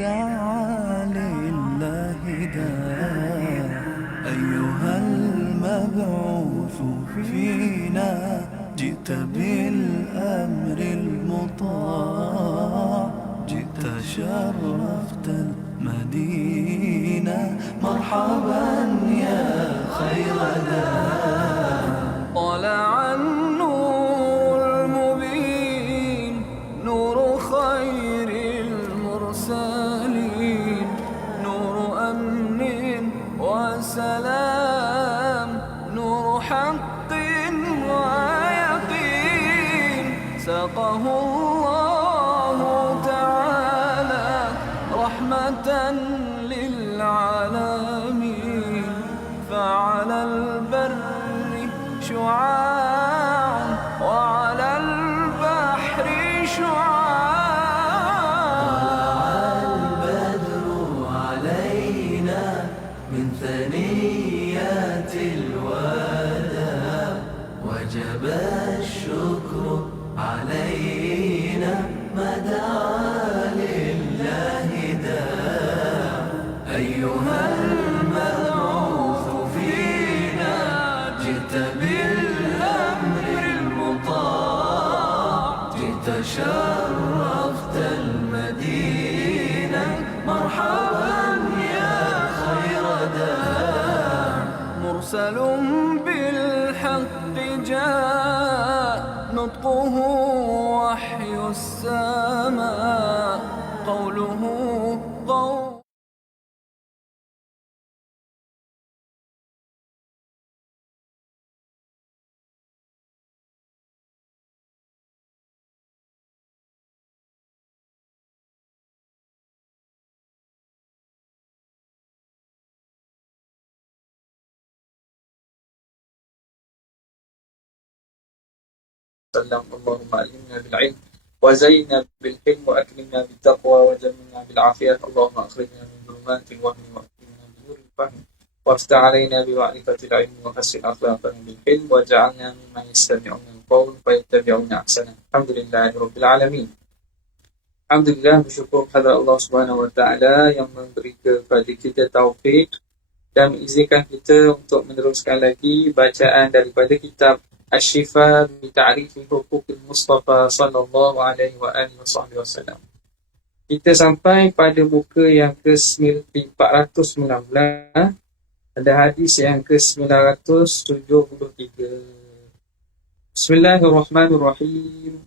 دعا لله داع أيها المبعوث فينا جئت بالأمر المطاع جئت شرفت المدينة مرحبا يا خير داع طلع النور المبين نور خير المرسلين نور أمن وسلام نور حق ويقين سقه الله تعالى رحمة للعالمين فعلى البر شعاع وعلى البحر شعاع البدر علينا من ثنيات الوداع وجب الشكر علينا ما دعا لله داع أيها المبعوث فينا جئت بالأمر المطاع جئت شرفت المدينة مرحبا يا خير داع مرسل بالحق جاء نطقه وحي السماء قوله قول وسلم اللهم علمنا بالعلم وزينا بالحلم وأكرمنا بالتقوى وجملنا بالعافية اللهم أخرجنا من ظلمات الوهم وأكرمنا بنور الفهم وافتح علينا بمعرفة العلم وحسن أخلاقنا بالحلم واجعلنا ممن يستمعون القول فيتبعون أحسنه الحمد لله رب العالمين. Alhamdulillah, bersyukur kepada Allah Subhanahu Wa Taala yang memberi kepada kita taufik dan mengizinkan kita untuk meneruskan lagi bacaan daripada kitab Asy-Syifa bi Ta'rifi Huquqil Mustafa sallallahu alaihi wa alihi wasallam. Kita sampai pada muka yang ke-419, ada hadis yang ke-973. Bismillahirrahmanirrahim.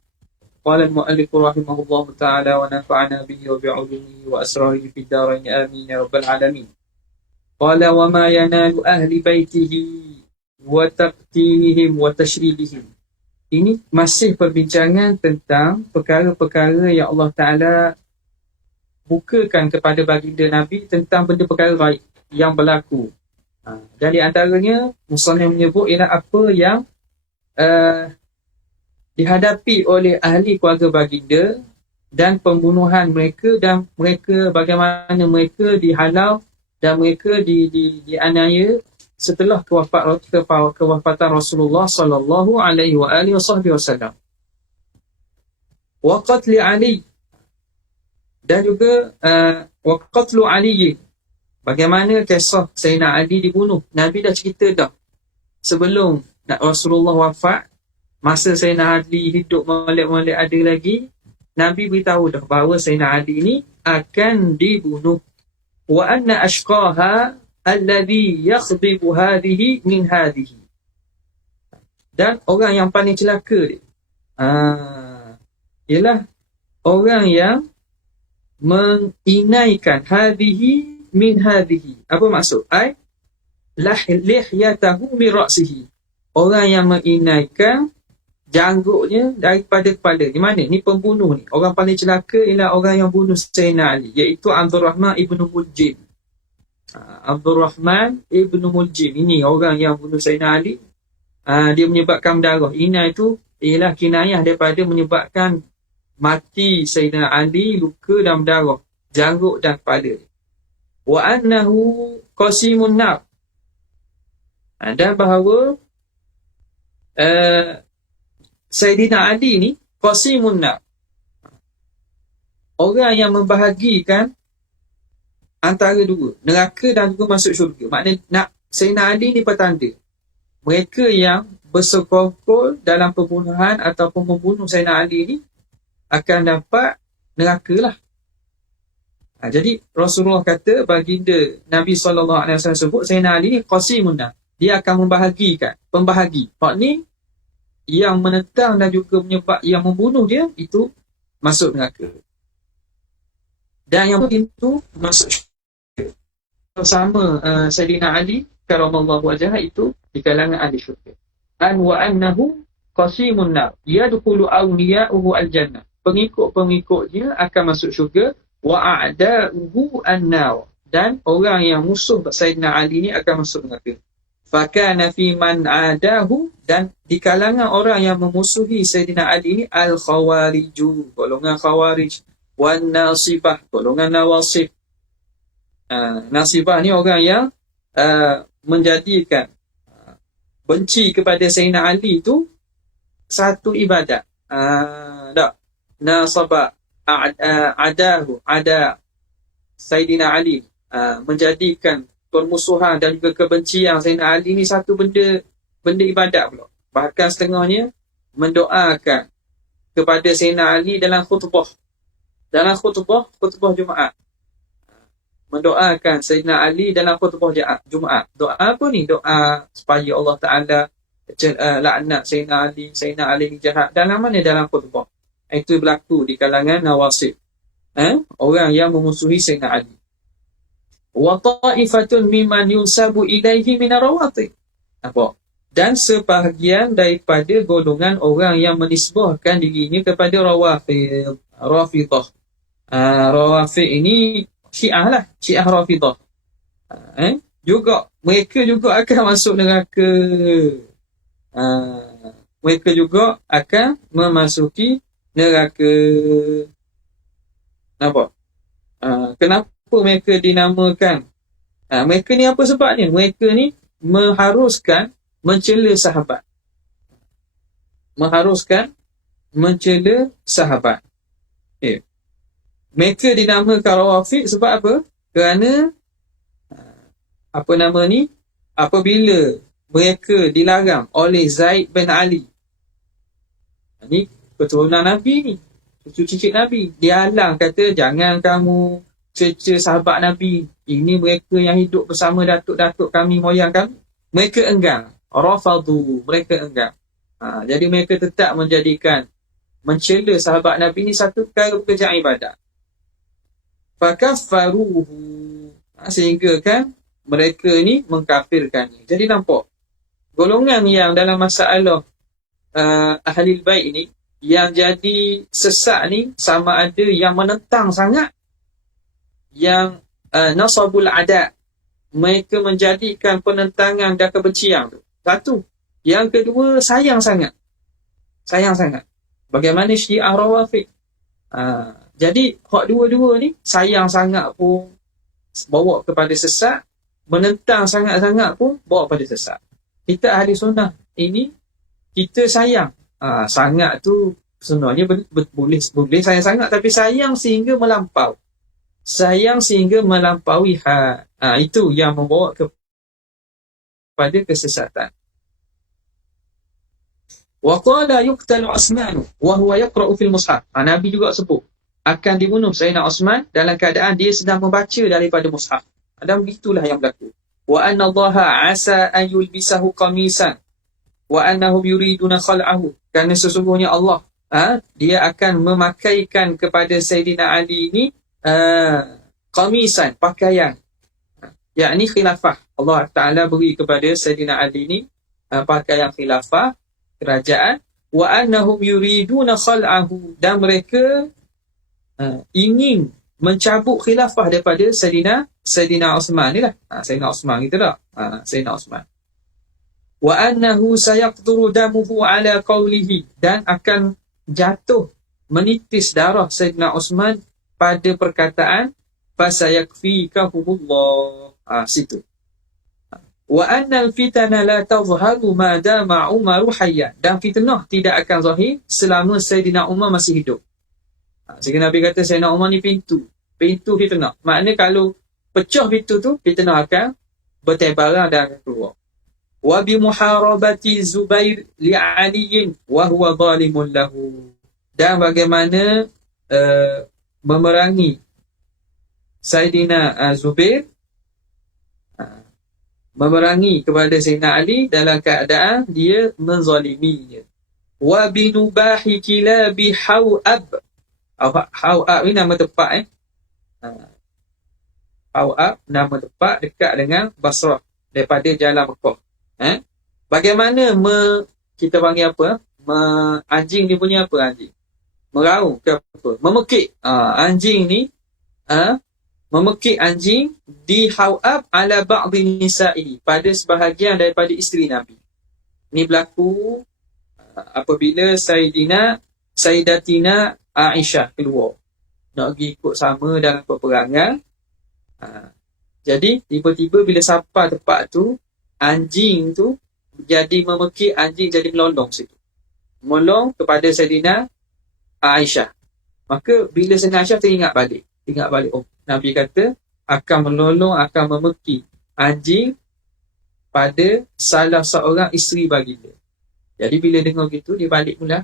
Qala al-mu'allif rahimahullahu ta'ala wa nafa'ana bihi wa bi'ulumihi wa asrarihi fid darain amin ya rabbal alamin. Qala wa ma yanalu ahli baitihi wa taqtinihim wa tashribihim. Ini masih perbincangan tentang perkara-perkara yang Allah Ta'ala bukakan kepada baginda Nabi tentang benda perkara baik yang berlaku. Dan di antaranya Musannif menyebut ialah apa yang dihadapi oleh ahli keluarga baginda dan pembunuhan mereka dan mereka bagaimana mereka dihalau dan mereka dianiaya setelah kewafatan Rasulullah sallallahu alaihi wa alihi wasallam. Wa qatli Ali, dan juga wa qatlu Ali, bagaimana kisah Sayyidina Ali dibunuh. Nabi dah cerita dah sebelum Rasulullah wafat. Masa Sayyidina Ali hidup molek-molek ada lagi, Nabi beritahu dah bahawa Sayyidina Ali ini akan dibunuh. Wa anna ashqaha alladhi yakhdibu hadhihi min hadhihi. Dan orang yang paling celaka dia ialah orang yang menginaikan hadhihi min hadhihi. Apa maksud? Ai lihyatahu min ra'sihi. Orang yang menginaikan janggutnya daripada kepala. Di mana? Ni pembunuh ni. Orang paling celaka ialah orang yang bunuh Sayyidina Ali, iaitu Abdul Rahman ibnu Muljim. Abdul Rahman ibnu Muljim ini orang yang bunuh Sayyidina Ali. Dia menyebabkan darah. Inai itu ialah kinayah daripada menyebabkan mati Sayyidina Ali, luka dan darah janggut dan kepala. Wa annahu qasimun nar. Dan bahawa Sayyidina Ali ni qasimun nar, orang yang membahagikan antara dua, neraka dan juga masuk syurga. Maknanya nak Sayyidina Ali ni petanda. Mereka yang bersekongkol dalam pembunuhan ataupun membunuh Sayyidina Ali ni akan dapat neraka lah. Jadi Rasulullah kata baginda Nabi SAW sebut Sayyidina Ali ni qasimun nar. Dia akan membahagikan, pembahagi. Hak ni yang menentang dan juga menyebab yang membunuh dia itu masuk neraka. Dan yang itu masuk syurga. Sama Sayyidina Ali karamallahu wajhah itu di kalangan ahli syurga. Wa annahu qasimun nar yadkhulu awliya'uhu al-jannah. Pengikut-pengikutnya akan masuk syurga. Wa a'da'uhu an-nar. Dan orang yang musuh Sayyidina Ali ni akan masuk neraka. Fakana fi man adahu, dan di kalangan orang yang memusuhi Sayyidina Ali ni al-khawariju, golongan khawarij, wan nasibah, golongan nawasib. Nasibah ni orang yang menjadikan benci kepada Sayyidina Ali tu satu ibadat. Nasabah adahu, ada Sayyidina Ali, menjadikan permusuhan dan juga kebencian Sayyidina Ali ni satu benda ibadat pula. Bahkan setengahnya mendoakan kepada Sayyidina Ali dalam khutbah Jumaat. Mendoakan Sayyidina Ali dalam khutbah Jumaat. Doa apa ni? Doa supaya Allah Ta'ala laknat Sayyidina Ali ni jahat. Dalam mana? Dalam khutbah. Itu berlaku di kalangan nawasib. Orang yang memusuhi Sayyidina Ali. Wa ta'ifatun mimman yunsabu ilaihi minar rawatib. Apa? Dan sebahagian daripada golongan orang yang menisbahkan dirinya kepada Rafidah. Rawafid ini Syiah lah, Syiah Rafidah. Juga mereka juga akan masuk neraka. Mereka juga akan memasuki neraka. Nampak? Kenapa mereka dinamakan? Mereka ni apa sebabnya? Mereka ni mengharuskan mencela sahabat. Mereka dinamakan Rawafid sebab apa? Kerana apabila mereka dilarang oleh Zaid bin Ali, ni keturunan Nabi ni, cucu cicit Nabi, dia halang, kata jangan kamu cerca sahabat Nabi, ini mereka yang hidup bersama datuk-datuk kami, moyang kami. Mereka enggan, rafadu, mereka enggan. Jadi mereka tetap menjadikan mencela sahabat Nabi ni satu perkara pekerjaan ibadat. Fakaffaruhu, sehingga kan mereka ni mengkafirkan. Jadi nampak golongan yang dalam masalah Ahlul Bait ni yang jadi sesat ni sama ada yang menentang sangat, yang nasabul ada, mereka menjadikan penentangan dan kebencian tu. Satu. Yang kedua, sayang sangat. Bagaimana Syiah Rawafid. Jadi hak dua-dua ni sayang sangat pun bawa kepada sesat, menentang sangat-sangat pun bawa kepada sesat. Kita ahli sunnah ini kita sayang. Sangat tu sebenarnya boleh sayang sangat, tapi sayang sehingga melampau. Sayang sehingga melampaui had. Itu yang membawa kepada kesesatan. Wa qala yuqtalu Utsman wa huwa yaqra'u fil mushaf. Nabi juga sebut akan dibunuh Sayyidina Utsman dalam keadaan dia sedang membaca daripada mushaf. Dan begitulah yang berlaku. Wa anna Allaha asa an yulbisahu qamisan wa annahum yuriduna khal'ahu. Kerana sesungguhnya Allah dia akan memakaikan kepada Sayyidina Ali ini qamisan, pakaian, yakni khilafah. Allah Ta'ala beri kepada Sayyidina Ali ini pakaian khilafah, kerajaan. Wa annahum yuriduna khal'ahu, dan mereka ingin mencabut khilafah daripada Sayyidina Utsman ni lah. Sayyidina Utsman gitu tak? Sayyidina Utsman. Wa annahu sayaqduru damuhu ala qawlihi, dan akan jatuh menitis darah Sayyidina Utsman pada perkataan fasayakfikahumullah. Situ. Wa annal fitana la tazharu ma dama Umar hayyan, dan fitnah tidak akan zahir selama Sayyidina Umar masih hidup. Sehingga Nabi kata Sayyidina Umar ni pintu fitnah. Maknanya kalau pecah pintu tu, fitnah akan bertebaran dan akan keluar. Wa bi muharabati Zubair li Ali wa huwa zalimun lahu. Dan bagaimana memerangi Saidina Zubair, memerangi kepada Sayyidina Ali dalam keadaan dia menzaliminya. Wa binubahi kilabi Hawab. Hawab ni nama tempat Hawab nama tempat dekat dengan Basrah daripada jalan Mekah. Bagaimana kita panggil apa? Anjing ni punya apa anjing? Meraung ke apa? Memekik. Anjing ni memekik anjing di Hawab ala ba'dhi nisa'i, pada sebahagian daripada isteri Nabi. Ini berlaku apabila Sayyidatina Aisyah keluar nak pergi ikut sama dalam peperangan. Jadi tiba-tiba bila sampai tempat tu, anjing tu jadi memekik, anjing jadi melolong situ. Melolong kepada Sayyidina Aisyah. Maka bila Sayyidina Aisyah teringat balik, oh, Nabi kata akan melolong, akan memekik anjing pada salah seorang isteri baginda. Jadi bila dengar gitu, dia balik mula.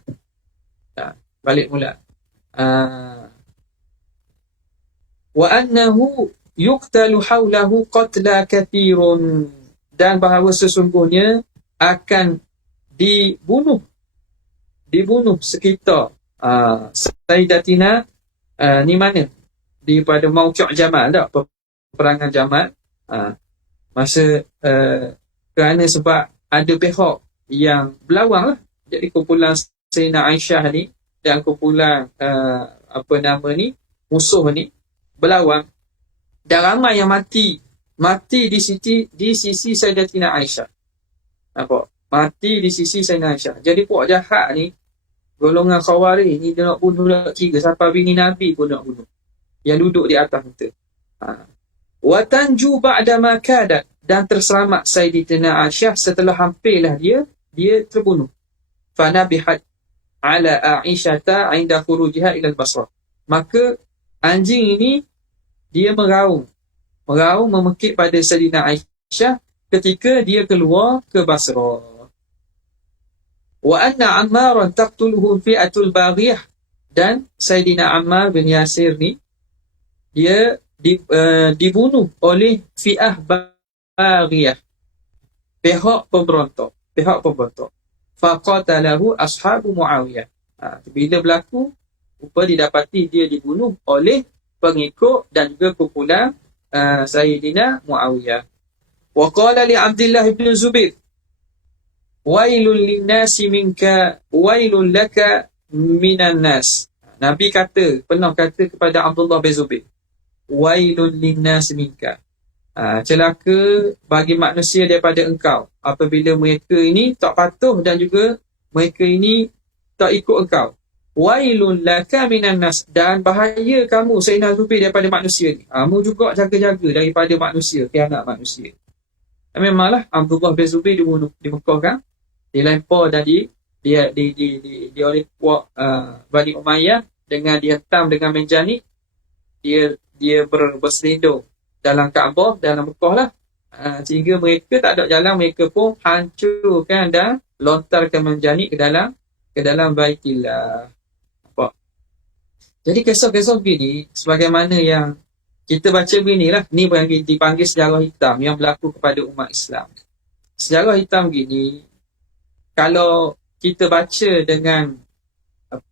Wa annahu yuqtalu hawlahu qatla kathirun, dan bahawa sesungguhnya akan dibunuh sekitar Sayyidatina ni mana? Daripada Mauqi' Jamal tak? Peperangan Jamal. Masa kerana sebab ada pihak yang berlawan lah. Jadi kumpulan Sayyidina Aisyah ni dan kumpulan musuh ni berlawan, dan ramai yang mati di sisi Sayyidatina Aisyah. Nampak? Mati di sisi Sayyidina Aisyah. Jadi puak jahat ni, golongan Khawarij ni, dia nak bunuh nak kira sampai bini Nabi pun nak bunuh, yang duduk di atas kita. Wa tanju ba'da ma kadat, dan terselamat Sayyidatina Aisyah setelah hampirlah dia terbunuh. Fa nabihat ala Aisyata 'inda khurujiha ila al-Basrah. Maka anjing ini dia meraung memekik pada Sayyidina Aisyah ketika dia keluar ke Basrah. Wa anna Ammaran taqtuluhu fi'atul Baghiyah, dan Sayyidina Ammar bin Yasir ni dia dibunuh oleh fi'ah Baghiyah, pihak pemberontak. Faqatalahu ashabu Muawiyah. Bila berlaku, rupa didapati dia dibunuh oleh pengikut dan juga kumpulan Sayyidina Muawiyah. Wa qala li Abdullah bin Zubair, wailun linnasi minka wailun laka minan nas. Nabi pernah kata kepada Abdullah bin Zubair, wailun linnasi minka, celaka bagi manusia daripada engkau apabila mereka ini tak patuh dan juga mereka ini tak ikut engkau. Wailun laka minan nas, dan bahaya kamu Sayyidina Zubair daripada manusia ni. Kamu juga jaga-jaga daripada manusia, anak manusia. Dan memanglah Abdullah bin Zubair dibunuh di Mekah kan, dilempar dan dia oleh puak Bani Umayyah dengan dihentam dengan menjani. Dia berselindung dalam Kaabah, dalam Mekah lah, sehingga mereka tak ada jalan, mereka pun hancurkan dan lontarkan menjani ke dalam Baitillah. Jadi kisah-kisah begini, sebagaimana yang kita baca beginilah, ni yang dipanggil sejarah hitam yang berlaku kepada umat Islam. Sejarah hitam begini, kalau kita baca dengan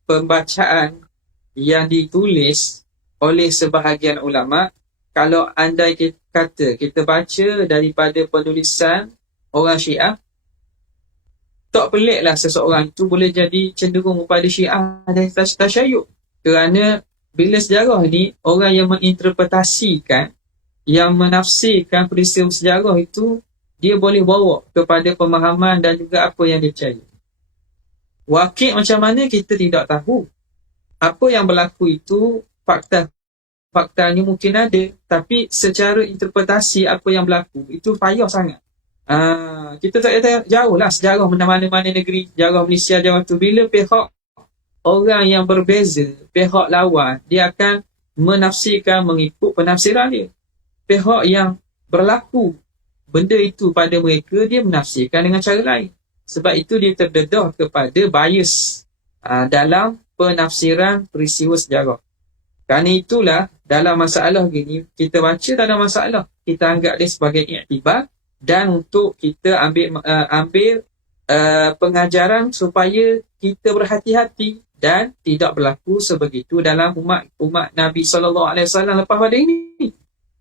pembacaan yang ditulis oleh sebahagian ulama, kalau andai kita baca daripada penulisan orang Syiah, tak peliklah seseorang itu boleh jadi cenderung kepada Syiah dan tasyayu'h. Kerana bila sejarah ni, orang yang menginterpretasikan, yang menafsirkan peristiwa sejarah itu, dia boleh bawa kepada pemahaman dan juga apa yang dia percaya. Wakil macam mana kita tidak tahu. Apa yang berlaku itu, faktanya mungkin ada, tapi secara interpretasi apa yang berlaku itu payah sangat. Kita tak jauh lah sejarah mana-mana negeri, sejarah Malaysia, sejarah tu. Bila pihak orang yang berbeza, pihak lawan, dia akan menafsirkan mengikut penafsiran dia. pihak yang berlaku benda itu pada mereka, dia menafsirkan dengan cara lain. Sebab itu dia terdedah kepada bias dalam penafsiran peristiwa sejarah. Kerana itulah dalam masalah gini, kita baca dalam masalah, kita anggap dia sebagai iktibar, dan untuk kita ambil pengajaran supaya kita berhati-hati dan tidak berlaku sebegitu dalam umat Nabi SAW lepas pada ini.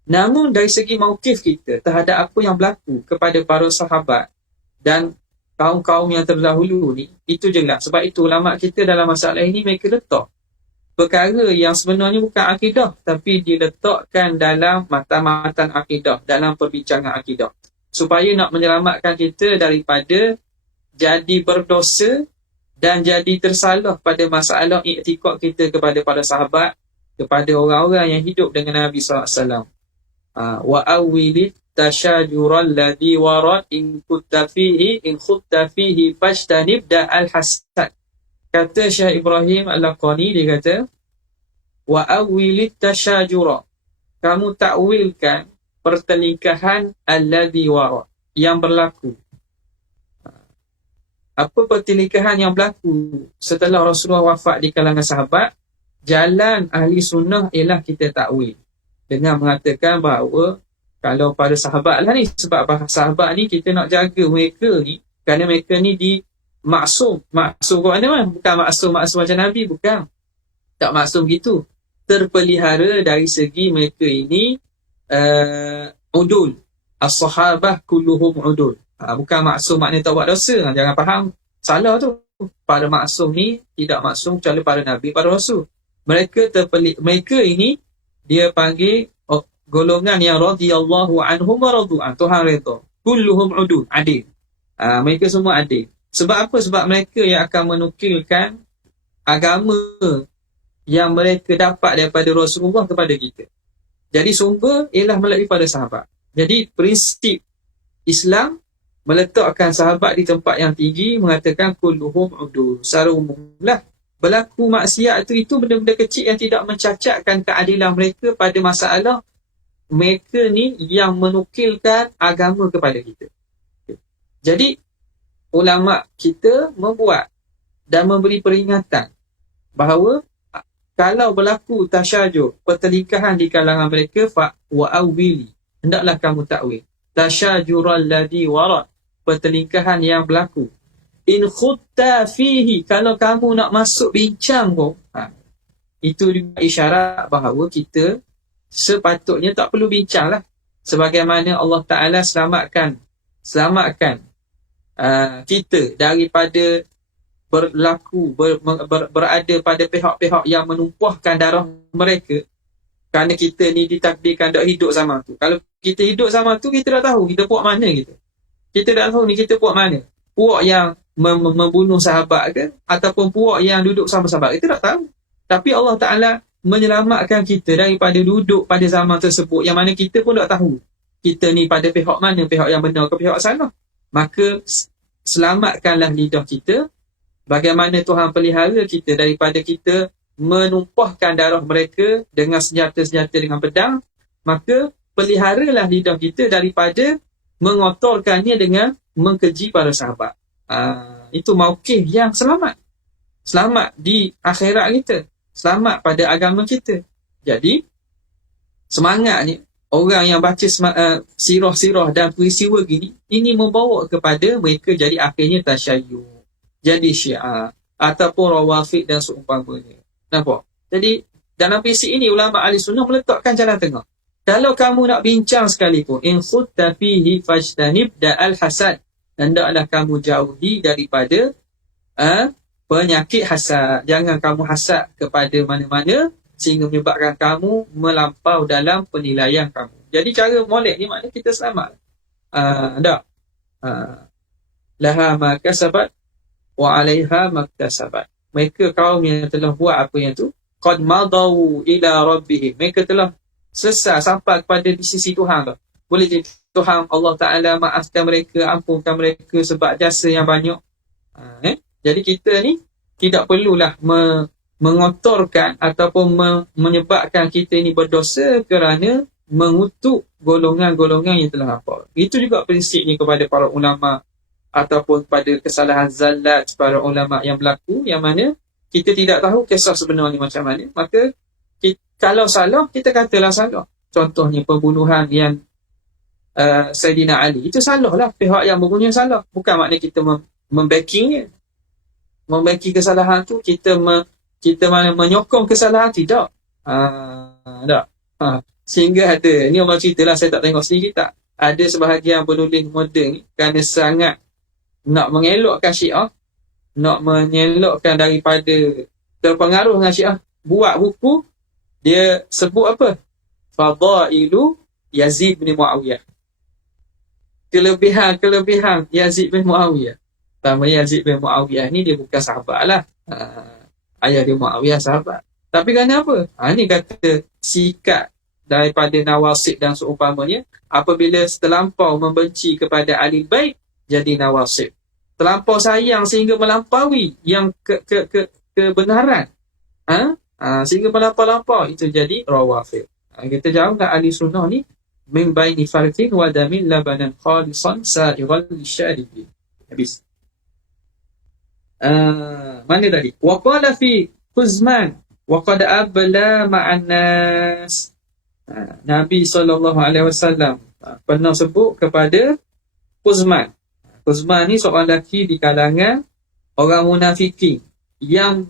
Namun dari segi mauqif kita terhadap apa yang berlaku kepada para sahabat dan kaum-kaum yang terdahulu ni, itu jelas. Sebab itu ulama kita dalam masalah ini mereka letak perkara yang sebenarnya bukan akidah, tapi diletakkan dalam matan-matan akidah, dalam perbincangan akidah, supaya nak menyelamatkan kita daripada jadi berdosa dan jadi tersalah pada masalah iktikad kita kepada para sahabat, kepada orang-orang yang hidup dengan Nabi SAW. Wa awwilit tashajural ladhi warad in khutta fihi fajtanib da al-hasad. Kata Syekh Ibrahim Al-Laqani, dia kata, wa awwilit tashajura, kamu takwilkan pertelingkahan alladhi warad, yang berlaku. Apa pertelingkahan yang berlaku setelah Rasulullah wafat di kalangan sahabat? Jalan ahli sunnah ialah kita takwil dengan mengatakan bahawa kalau pada sahabat lah ni, sebab para sahabat ni kita nak jaga mereka ni, kerana mereka ni maksum ke mana? Bukan maksum macam Nabi, bukan, tak maksum gitu, terpelihara dari segi mereka ini udul, as-sahabah kulluhum udul. Bukan maksum maknanya tak buat dosa, jangan faham salah tu. Para maksum ni tidak maksum kecuali para Nabi, para Rasul. Mereka ini dia panggil golongan yang radhiyallahu anhum wa radu'an, Tuhan redha. Kulluhum udul, adil. Mereka semua adil. Sebab apa? Sebab mereka yang akan menukilkan agama yang mereka dapat daripada Rasulullah kepada kita. Jadi sumber ialah melalui para sahabat. Jadi prinsip Islam meletakkan sahabat di tempat yang tinggi, mengatakan kulluhum udul. Secara umumlah berlaku maksiat itu benda-benda kecil yang tidak mencacatkan keadilan mereka pada masalah mereka ni yang menukilkan agama kepada kita. Jadi ulama kita membuat dan memberi peringatan bahawa kalau berlaku tasyajur, pertelingkahan di kalangan mereka, wa awwili, hendaklah kamu takwil tasyajural ladhi warad, pertelingkahan yang berlaku. In khutta fihi, kalau kamu nak masuk bincang pun, itu juga isyarat bahawa kita sepatutnya tak perlu bincang lah. Sebagaimana Allah Ta'ala selamatkan kita daripada berada pada pihak-pihak yang menumpahkan darah mereka, kerana kita ni ditakdirkan tak hidup zaman tu. Kalau kita hidup zaman tu, kita dah tahu kita puak mana kita. Kita dah tahu ni kita puak mana. Puak yang membunuh sahabat ke, ataupun puak yang duduk sama sahabat, kita tak tahu. Tapi Allah Ta'ala menyelamatkan kita daripada duduk pada zaman tersebut, yang mana kita pun tak tahu kita ni pada pihak mana, pihak yang benar ke pihak salah. Maka selamatkanlah lidah kita. Bagaimana Tuhan pelihara kita daripada kita menumpahkan darah mereka dengan senjata-senjata, dengan pedang, maka peliharalah lidah kita daripada mengotorkannya dengan mengkeji para sahabat. Itu mauqif yang selamat di akhirat kita, selamat pada agama kita. Jadi semangatnya orang yang baca sirah-sirah dan peristiwa gini, ini membawa kepada mereka jadi akhirnya tasyayyuh, jadi Syiah ataupun Rawafid dan seumpamanya. Nampak? Jadi dalam prinsip ini ulama ahli sunnah meletakkan jalan tengah. Kalau kamu nak bincang sekalipun, in khutta fihi fajtanib da al-hasad, hendaklah kamu jauhi daripada penyakit hasad. Jangan kamu hasad kepada mana-mana sehingga menyebabkan kamu melampau dalam penilaian kamu. Jadi cara molek ni maknanya kita selamat. Laha ma kasabat wa 'alaiha maktasabat. Mereka kaum yang telah buat apa yang tu, qad madau ila rabbihim, mereka telah selesai sampai kepada di sisi Tuhan. Boleh jadi Tuhan Allah Ta'ala maafkan mereka, ampunkan mereka sebab jasa yang banyak. Jadi kita ni tidak perlulah mengotorkan ataupun menyebabkan kita ni berdosa kerana mengutuk golongan-golongan yang telah hafal. Itu juga prinsipnya kepada para ulama ataupun pada kesalahan zallat para ulama yang berlaku, yang mana kita tidak tahu kisah sebenarnya macam mana, maka kalau salah, kita katalah salah. Contohnya pembunuhan yang Saidina Ali, itu salah lah, pihak yang membunuh salah. Bukan maknanya kita membackingnya, membacking kesalahan tu, kita menyokong kesalahan, tidak. Tak. Sehingga ada, ni orang cerita lah, saya tak tengok sendiri tak. Ada sebahagian penulis moden ni, kerana sangat nak mengelakkan Syiah, nak mengelakkan daripada terpengaruh dengan Syiah, buat buku, dia sebut apa? Fadailu Yazid bin Muawiyah. Kelebihan Yazid bin Muawiyah. Pertama, Yazid bin Muawiyah ni dia bukan sahabat lah. Ayah dia Muawiyah sahabat. Tapi kerana apa? Ni kata sikap daripada Nawasib dan seumpamanya, apabila terlampau membenci kepada Ahli Bait, jadi Nawasib. Terlampau sayang sehingga melampaui yang kebenaran. Sehingga melampau-lampau, itu jadi Rawafid. Kita jauhkan Ahli Sunnah ni min baini farqin wa damin labanan khalisan sa'iran lisyaribin. Habis. Mana tadi? Wa qala fi Quzman wa qad abla ma'an nas. Nabi SAW pernah sebut kepada Quzman. Quzman ni seorang lelaki di kalangan orang munafikin yang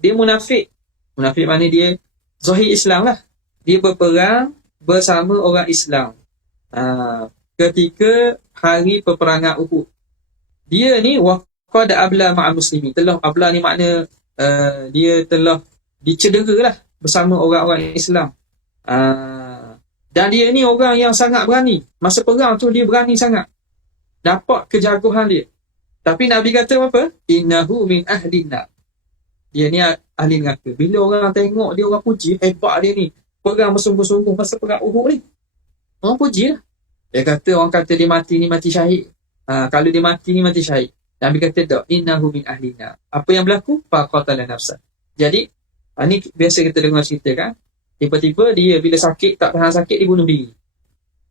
dia munafik. Munafik mana dia zahir Islam lah. Dia berperang bersama orang Islam ketika hari peperangan Uhud. Dia ni waqad abla ma'al muslimin. Telah abla ni makna dia telah dicedera lah bersama orang-orang Islam. Dan dia ni orang yang sangat berani. Masa perang tu dia berani sangat. Dapat kejaguhan dia. Tapi Nabi kata apa? Innahu min ahlin nar. Dia ni ahli neraka. Bila orang tengok dia, orang puji, hebat dia ni, perang bersungguh-sungguh masa perang Uhud ni, orang puji lah. Dia kata, orang kata dia mati ni mati syahid. Kalau dia mati ni mati syahid. Nabi kata tak, innahu min ahlin nar. Apa yang berlaku? Faqatala nafsa. Jadi ni biasa kita dengar cerita kan, tiba-tiba dia bila sakit, tak tahan sakit, dia bunuh diri.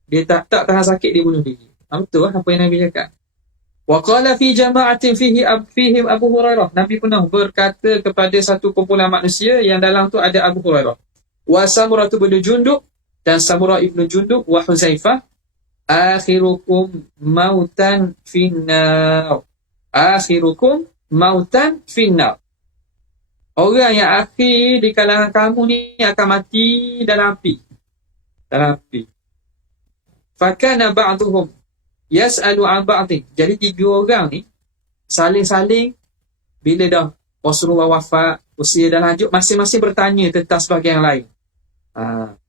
Dia tak tahan sakit, dia bunuh diri. Betul lah apa yang Nabi cakap. Wa qala fi jama'atin fihim Abu Hurairah. Nabi pernah berkata kepada satu kumpulan manusia yang dalam tu ada Abu Hurairah, wa Samurah bin Jundub, dan Samurah ibnu Jundub, wa Huzaifah, akhirukum mautan finnar. Akhirukum mautan finnar. Orang yang akhir di kalangan kamu ni akan mati dalam api. Dalam api. Fakana ba'duhum yas'alu an ba'dih. Jadi tiga orang ni saling-saling, bila dah Rasulullah wafat, usia dah lanjut, masing-masing bertanya tentang sebahagian yang lain.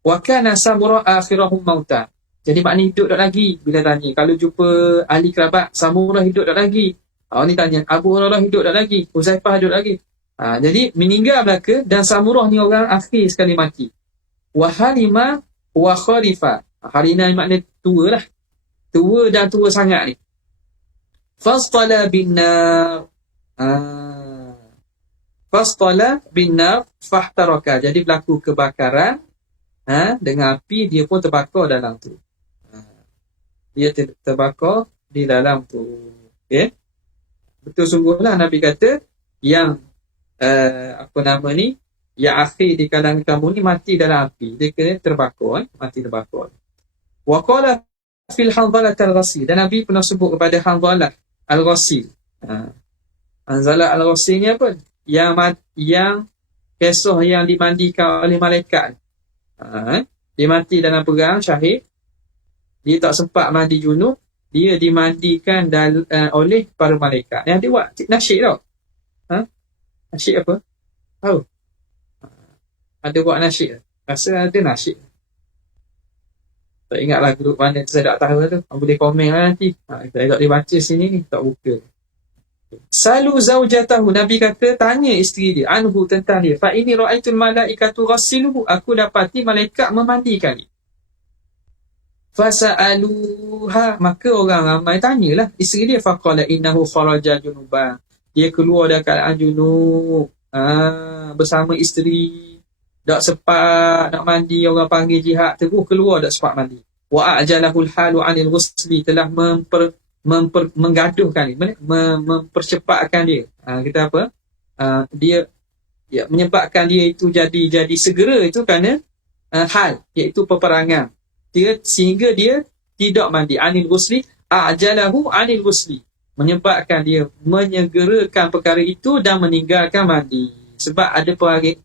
Wa kana Samurah akhirahum mauta. Jadi maknanya hidup tak lagi. Bila tanya, kalau jumpa ahli kerabat, Samurah hidup tak lagi. Ni tanya, Abu Hurairah hidup tak lagi, Huzaifah hidup lagi. Jadi meninggal belaka, dan Samurah ni orang akhir sekali mati. Wa Halima wa Khalifa. Halina ni makna tua lah. Tua dan tua sangat ni. Fastala bin nar. Fastala bin nar fahtaraka. Jadi berlaku kebakaran dengan api, dia pun terbakar dalam tu. Dia terbakar di dalam tu. Okay? Betul sungguhlah Nabi kata yang yang akhir di kalangan kamu ni mati dalam api. Dia kena terbakar, mati terbakar. Wa qala fil Hanzalah al-Ghasil. Dan Nabi pernah sebut kepada Hanzalah al-Ghasil. Hanzalah al-Ghasil ni apa? Yang kisah yang dimandikan oleh malaikat. Dia mati dalam perang, syahid. Dia tak sempat mandi junub. Dia dimandikan oleh para malaikat. Yang dia buat nasyid tau. Nasyid apa? Tahu? Ada buat nasyid. Rasa ada nasyid. Tak ingat lah grup mana tu, saya tak tahu tu. Boleh komen lah nanti. Saya tak boleh baca sini ni, tak buka. Salu zaujatahu. Nabi kata, tanya isteri dia, anhu, tentang dia. Fa ini ra'aitul malaikatu ghassiluhu. Aku dapati malaikat memandikan dia. Fasa'aluha. Maka orang ramai tanyalah isteri dia. Faqala innahu kharaja junuban. Dia keluar dari keadaan junub. Bersama isteri. tak sempat nak mandi, orang panggil jihad, terus keluar tak sempat mandi. Wa ajalahul halu 'anil ghusli, telah menggaduhkan dia, mempercepatkan dia. Kita apa? Dia menyebabkan dia itu jadi segera itu kerana hal, iaitu peperangan. Sehingga dia tidak mandi. 'Anil ghusli, ajalahu 'anil ghusli, menyebabkan dia menyegerakan perkara itu dan meninggalkan mandi. Sebab ada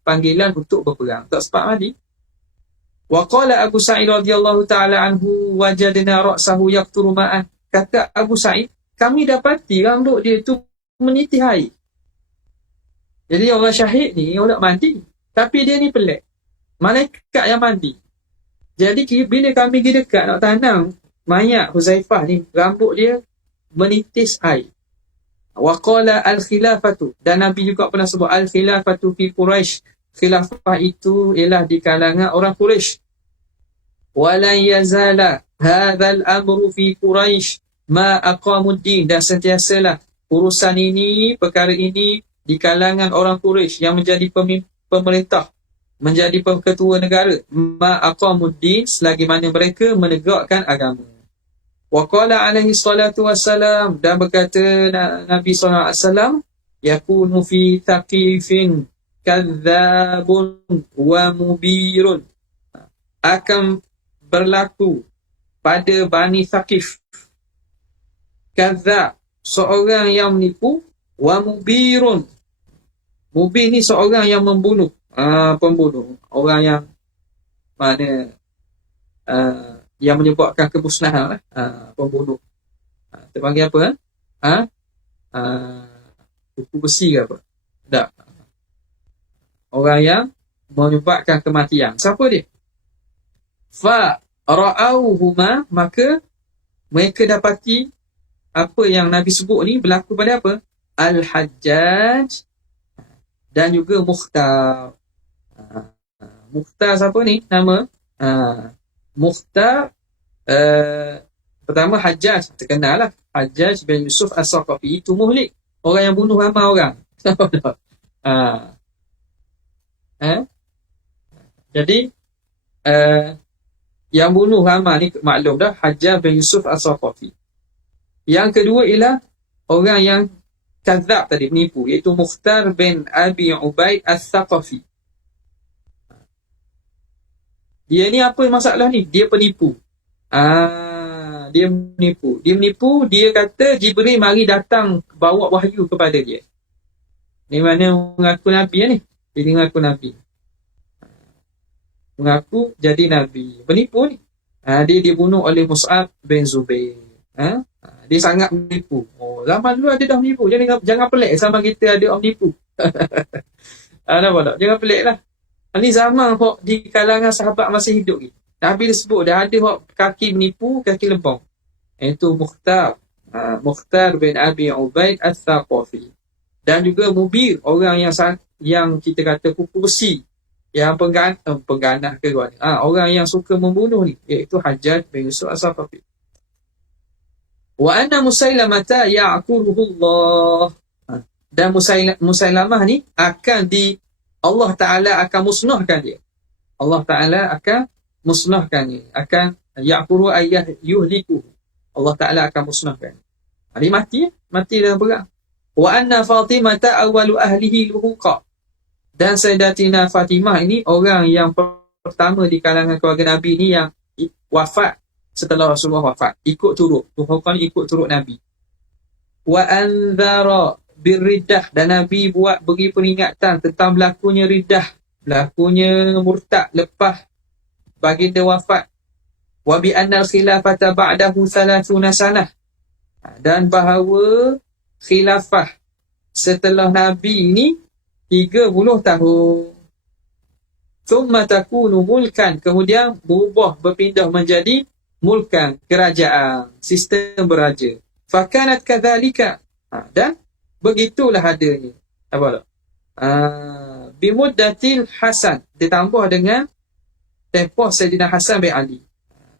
panggilan untuk berperang, tak sempat mandi. Wa qala Abu Sa'id radhiyallahu ta'ala anhu, wajadna ra'sahu yaqturu ma'an. Kata Abu Sa'id, kami dapati rambut dia tu menitih air. Jadi orang syahid ni, orang nak mandi, tapi dia ni pelik, malaikat yang mandi. Jadi bila kami pergi dekat nak tanam mayat Huzaifah ni, rambut dia menitis air. Wa qala al-khilafatu, dan Nabi juga pernah sebut al-khilafatu fi Quraisy, khilafah itu ialah di kalangan orang Quraisy. Wa la yazala hadzal amru fi Quraisy ma aqamuddin, dan sentiasalah urusan ini, perkara ini di kalangan orang Quraisy yang menjadi pemerintah, menjadi ketua negara, ma aqamuddin, selagi mana mereka menegakkan agama. Wa qala alaihi salatu wassalam, dan berkata Nabi SAW, yakunu fi thaqifin kadzabun wa mubirun, akan berlaku pada Bani Thaqif kadzab, seorang yang menipu, wa mubirun, mubir ni seorang yang membunuh, pembunuh, orang yang mana yang menyebabkan kemusnahan, pembunuh. Terpanggil apa? Buku besi ke apa? Tak. Orang yang menyebabkan kematian. Siapa dia? Fa ra'auhuma, maka mereka dapati apa yang Nabi sebut ni berlaku pada apa? Al-Hajjaj dan juga Mukhtar. Mukhtar siapa ni? Nama Mukhtar, pertama Hajjaj, terkenal lah, Hajjaj bin Yusuf As-Saqafi, itu muhlik, orang yang bunuh ramai orang. Jadi yang bunuh ramai ni maklum dah, Hajjaj bin Yusuf As-Saqafi. Yang kedua ialah orang yang kadzab tadi, penipu, iaitu Mukhtar bin Abi Ubaid As-Saqafi. Dia ni apa masalah ni? Dia penipu. Dia menipu. Dia kata Jibril mari datang bawa wahyu kepada dia. Ni mana mengaku Nabi ni? Dia mengaku Nabi. Mengaku jadi Nabi. Penipu ni. Dia dibunuh oleh Mus'ab bin Zubair. Dia sangat menipu. Zaman dulu ada dah menipu. Jangan pelik sama kita ada orang menipu. Nampak tak? Jangan pelik lah. Ini zaman hok di kalangan sahabat masih hidup ni. Nabi disebut dah ada hok kaki menipu, kaki lempang. Itu Mukhtar. Mukhtar bin Abi Ubaid As-Saqafi. Dan juga Mubir, orang yang kita kata kuku besi, yang pengganah ke orang yang suka membunuh ni, iaitu Hajjaj bin Yusuf As-Saqafi. Wa anna Musailamata ya'kuruhullah. Dan Musailamah ni akan Allah Ta'ala akan musnahkan dia. Allah Ta'ala akan musnahkan dia. Akan ya'kuru ayyah yuhliku. Allah Ta'ala akan musnahkan. Dia mati dalam perang. Wa anna Fatimata awalu ahlihi luhuqa. Dan Sayyidatina Fatimah ini orang yang pertama di kalangan keluarga Nabi ni yang wafat setelah Rasulullah wafat. Ikut turut. Luhuqa ni ikut turut Nabi. Wa anzara birriddah, dan Nabi beri peringatan tentang berlakunya riddah, berlakunya murtad lepas baginda wafat. Wa bi anna al-khilafata ba'dahu 30 sanah, dan bahawa khilafah setelah Nabi ini 30 tahun. Thumma takunu mulkan, kemudian berpindah menjadi mulkan, kerajaan, sistem beraja. Fakanat kadzalika, dan begitulah adanya. Apa tak? Bimuddatil Hasan, ditambah dengan tempoh Sayyidina Hasan bin Ali.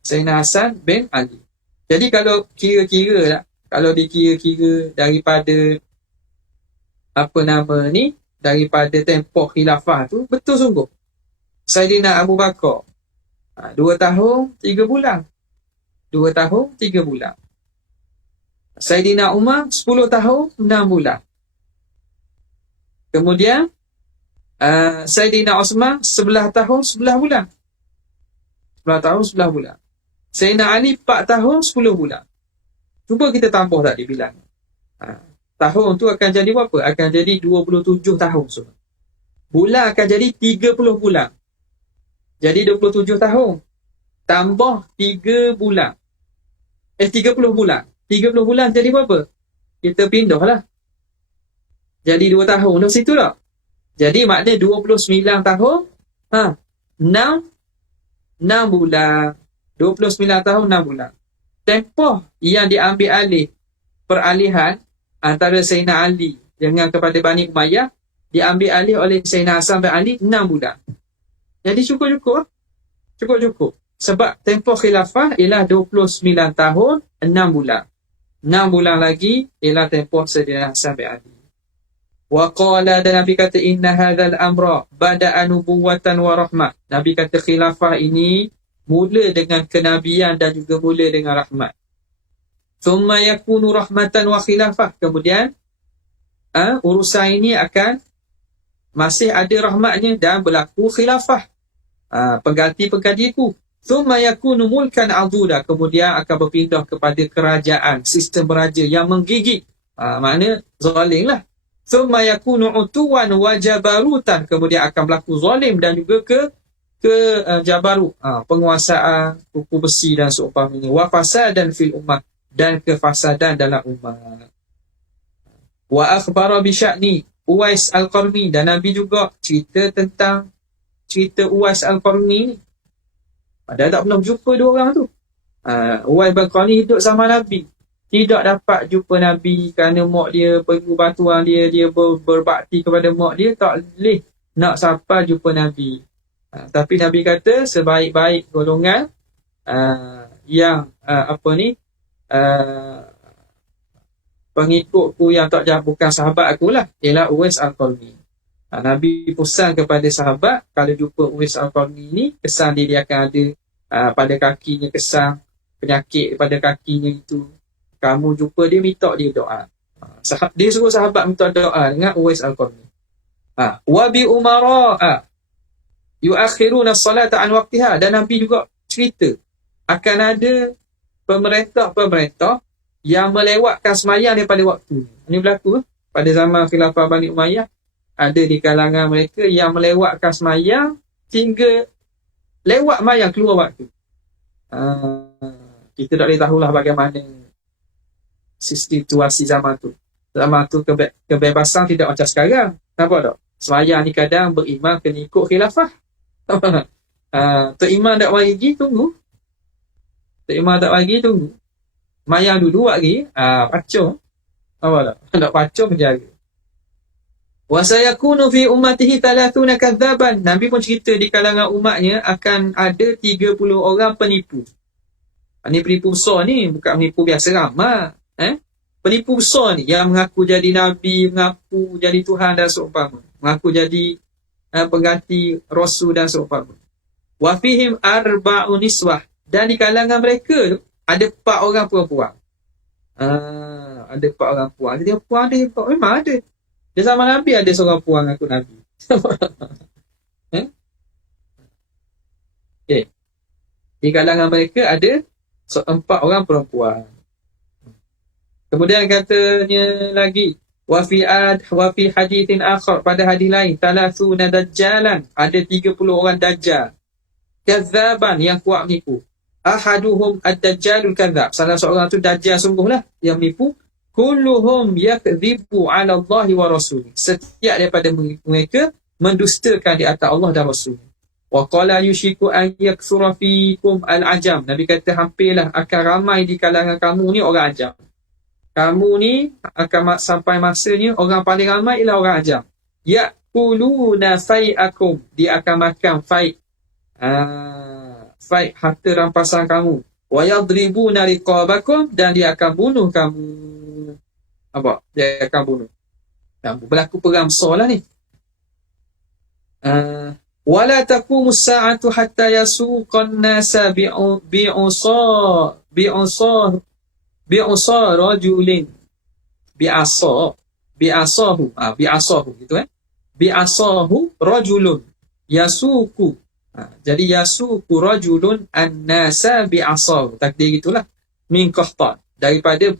Sayyidina Hasan bin Ali. Jadi kalau kira-kira lah, kalau dikira-kira daripada daripada tempoh khilafah tu, betul sungguh. Saidina Abu Bakar 2 tahun 3 bulan. 2 tahun 3 bulan. Saidina Umar 10 tahun 6 bulan. Kemudian Saidina Osman 11 tahun 11 bulan. 11 tahun 11 bulan. Saidina Ali 4 tahun 10 bulan. Cuba kita tambah tak dibilang. Tahun tu akan jadi berapa? Akan jadi 27 tahun. So. Bulan akan jadi 30 bulan. Jadi 27 tahun. Tambah 3 bulan. 30 bulan. 30 bulan jadi berapa? Kita pindah lah. Jadi 2 tahun dah situ lah. Jadi maknanya 29 tahun. 6 bulan. 29 tahun 6 bulan. Tempoh yang diambil alih peralihan antara Sayyidina Ali dengan kepada Bani Umayyah diambil alih oleh Sayyidina Hasan bin Ali 6 bulan. Jadi cukup-cukup. Cukup-cukup. Sebab tempoh khilafah ialah 29 tahun 6 bulan. 6 bulan lagi ialah tempoh Sayyidina Hasan bin Ali. Wa qala, dan Nabi kata, inna hadzal amra bada'a nubuwatan wa rahmah. Nabi kata khilafah ini mula dengan kenabian dan juga mula dengan rahmat. Thumma yakunu rahmatan wa khilafah. Kemudian urusan ini akan masih ada rahmatnya dan berlaku khilafah. Pengganti-penggantiku. Thumma yakunu mulkan aduda. Kemudian akan berpindah kepada kerajaan, sistem beraja yang menggigit. Makna zalim lah. Thumma yakunu utuwan wa jabarutan. Kemudian akan berlaku zalim dan juga ke jabarut, penguasaan, kuku besi dan seumpamanya. Wa fasadan fil ummah, dan kefasadan dalam umat. Wa akhbara bi sya'ni Uwais Al-Qarni, dan Nabi juga cerita tentang cerita Uwais Al-Qarni ni. Padahal tak pernah jumpa dua orang tu. Uwais Al-Qarni hidup sama Nabi. Tidak dapat jumpa Nabi kerana mak dia perlu bantuan dia berbakti kepada mak dia, tak boleh nak sapa jumpa Nabi. Tapi Nabi kata sebaik-baik golongan yang pengikutku yang tak bukan sahabat akulah, ialah Uwais Al-Qarni. Nabi pesan kepada sahabat, kalau jumpa Uwais Al-Qarni ni, kesan dia akan ada pada kakinya kesan, penyakit pada kakinya itu. Kamu jumpa dia, minta dia doa. Dia suruh sahabat minta doa dengan Uwais Al-Qarni. Wa bi umara yuakhiruna as-salata an waqtiha, dan Nabi juga cerita akan ada pemerintah-pemerintah yang melewatkan sembahyang daripada waktu. Ini berlaku pada zaman khilafah Bani Umayyah. Ada di kalangan mereka yang melewatkan sembahyang hingga lewat sembahyang keluar waktu. Kita tak boleh tahulah bagaimana situasi zaman tu. Zaman tu kebebasan tidak macam sekarang. Nampak tak? Sembahyang ni kadang beriman kena ikut khilafah. Tok Imam tak bagi, tunggu. Tok Imam tak bagi, tunggu. Mayang dulu lagi, pacung. Apa tak? Tak pacung penjara. Wa sayakunu fi ummatihi 30 kadzaban. Nabi pun cerita di kalangan umatnya akan ada 30 orang penipu. Ini penipu besar ni, bukan penipu biasa ramah. Penipu besar ni yang mengaku jadi Nabi, mengaku jadi Tuhan dan seumpama. Mengaku jadi pengganti Rasul dan seumpama. Wa fihim arba'un niswah. Dan di kalangan mereka ada 4 orang perempuan. Ada 4 orang perempuan. Jadi perempuan ada, memang ada. Di zaman Nabi ada seorang perempuan ngaku Nabi. Okay. Di kalangan mereka ada 4 orang perempuan. Kemudian katanya lagi, wa fi hadithin akhar, pada hadis lain, 30 dajjalan, ada 30 orang dajjal. Kazzaban, yang kuat menipu. Ahaduhum ad-dajjalul kadzab, salah seorang tu dajjal sungguhlah yang menipu. Kulluhum yakdzibu 'ala Allah wa rasulih, setiap daripada mereka mendustakan di atas Allah dan Rasul. Wa qala yushiku an yakthura fikum al-ajam, Nabi kata hampirlah akan ramai di kalangan kamu ni orang ajam. Kamu ni akan sampai masanya orang paling ramai ialah orang ajam. Yaquluna fai'akum, dia akan makan fai'. Fai' harta rampasan kamu. Wa yadribuna riqabakum, dan dia akan bunuh kamu. Apa? Dia akan bunuh. Berlaku perang besar lah ni. wala taqumus sa'atu hatta yasuqan nasa bi'usa rajulin bi'asahu gitu bi'asahu rajulun yasuku. Jadi yasuku rajulun an-nasa bi'asahu, takdir gitulah, min Qahtan, daripada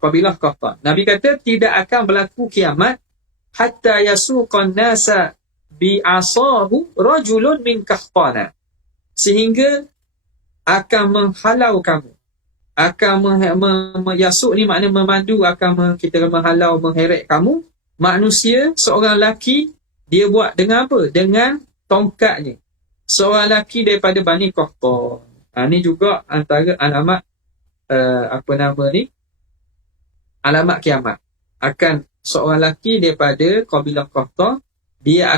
kabilah Qahtan. Nabi kata tidak akan berlaku kiamat hatta yasuqan nasa bi'asahu rajulun min Qahtana, sehingga akan menghalau kamu, akan yasuk ni makna memandu, akan kita menghalau, mengheret kamu, manusia, seorang lelaki, dia buat dengan apa? Dengan tongkatnya. Seorang lelaki daripada Bani Qahtan. Ni juga antara alamat alamat kiamat. Akan seorang lelaki daripada kabilah Qahtan, dia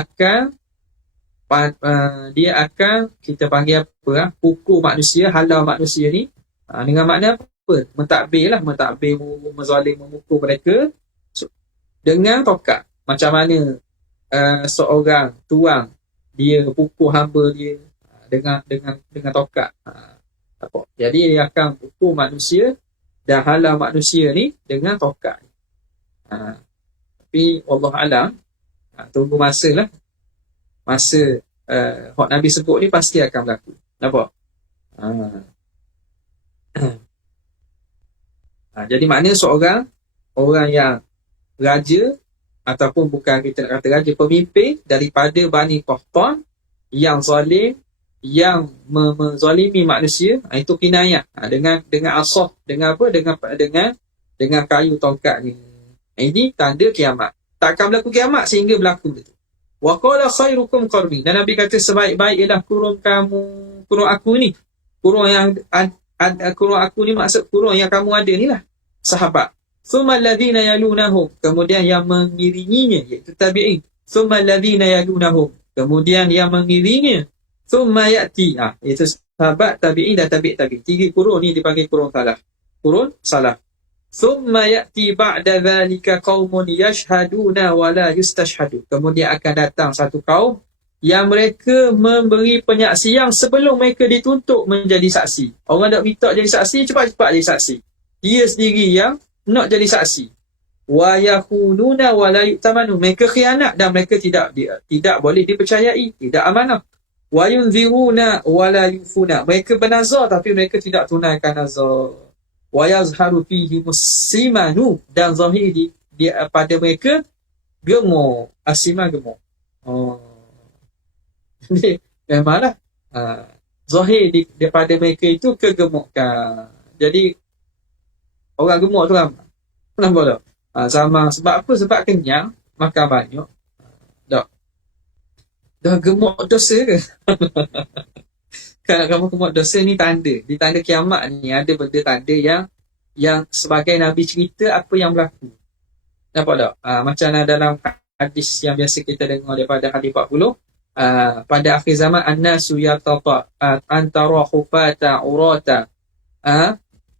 akan kita panggil apa? Pukul manusia, halau manusia ni. Dengan makna apa? Mentadbir lah, mentadbir, menzalim, memukul mereka dengan tongkat. Macam mana seorang tuang dia pukul hamba dia dengan tongkat. Jadi dia akan pukul manusia dan halau manusia ni dengan tongkat. Tapi Allah alam, tunggu masa lah. Masa hak Nabi sebut ni pasti akan berlaku. Nampak? Jadi maknanya orang yang raja, ataupun bukan kita nak kata raja, pemimpin daripada Bani Qahtan yang zalim, yang menzalimi manusia, itu kinayah dengan asah, dengan apa? Dengan kayu tongkat ni. Ini tanda kiamat. Tak akan berlaku kiamat sehingga berlaku itu. Wa qala khairukum qarni, dan Nabi kata sebaik-baik ialah kurun aku ni. Kurun aku ni maksud kurun yang kamu ada ni lah, sahabat. Thumma alladhina yalunahum, kemudian yang mengiringinya, iaitu tabi'in. Thumma alladhina yalunahum, kemudian yang mengiringinya. Thumma ya'ti, iaitu sahabat, tabi'in dan tabi'in. 3 kurun ni dipanggil kurun salah. Thumma ya'ti ba'da dhalika qaumun yashhaduna wa la yustashhadu, kemudian akan datang satu kaum yang mereka memberi penyaksian sebelum mereka dituntut menjadi saksi. Orang nak minta jadi saksi, cepat-cepat jadi saksi. Dia sendiri yang nak jadi saksi. Wa yakhununa wa la yu'tamanu, mereka khianat dan mereka tidak boleh dipercayai, tidak amanah. Wa yunziruna wa la yufuna, mereka bernazar tapi mereka tidak tunaikan nazar. Wa yazharu fihi muslimanu, dan zahir pada mereka gemuk. Asimah gemuk. Memanglah zahir daripada mereka itu kegemukan. Jadi orang gemuk tu ramai. Kenapa tak? Sama sebab apa? Sebab kenyang, makan banyak. Dah gemuk dosa ke? Kalau kamu gemuk dosa ni tanda. Di tanda kiamat ni ada benda tanda yang sebagai Nabi cerita apa yang berlaku. Nampak tak? Macam dalam hadis yang biasa kita dengar daripada hadis 40. Pada akhir zaman an-nasu yatata antara khufata urata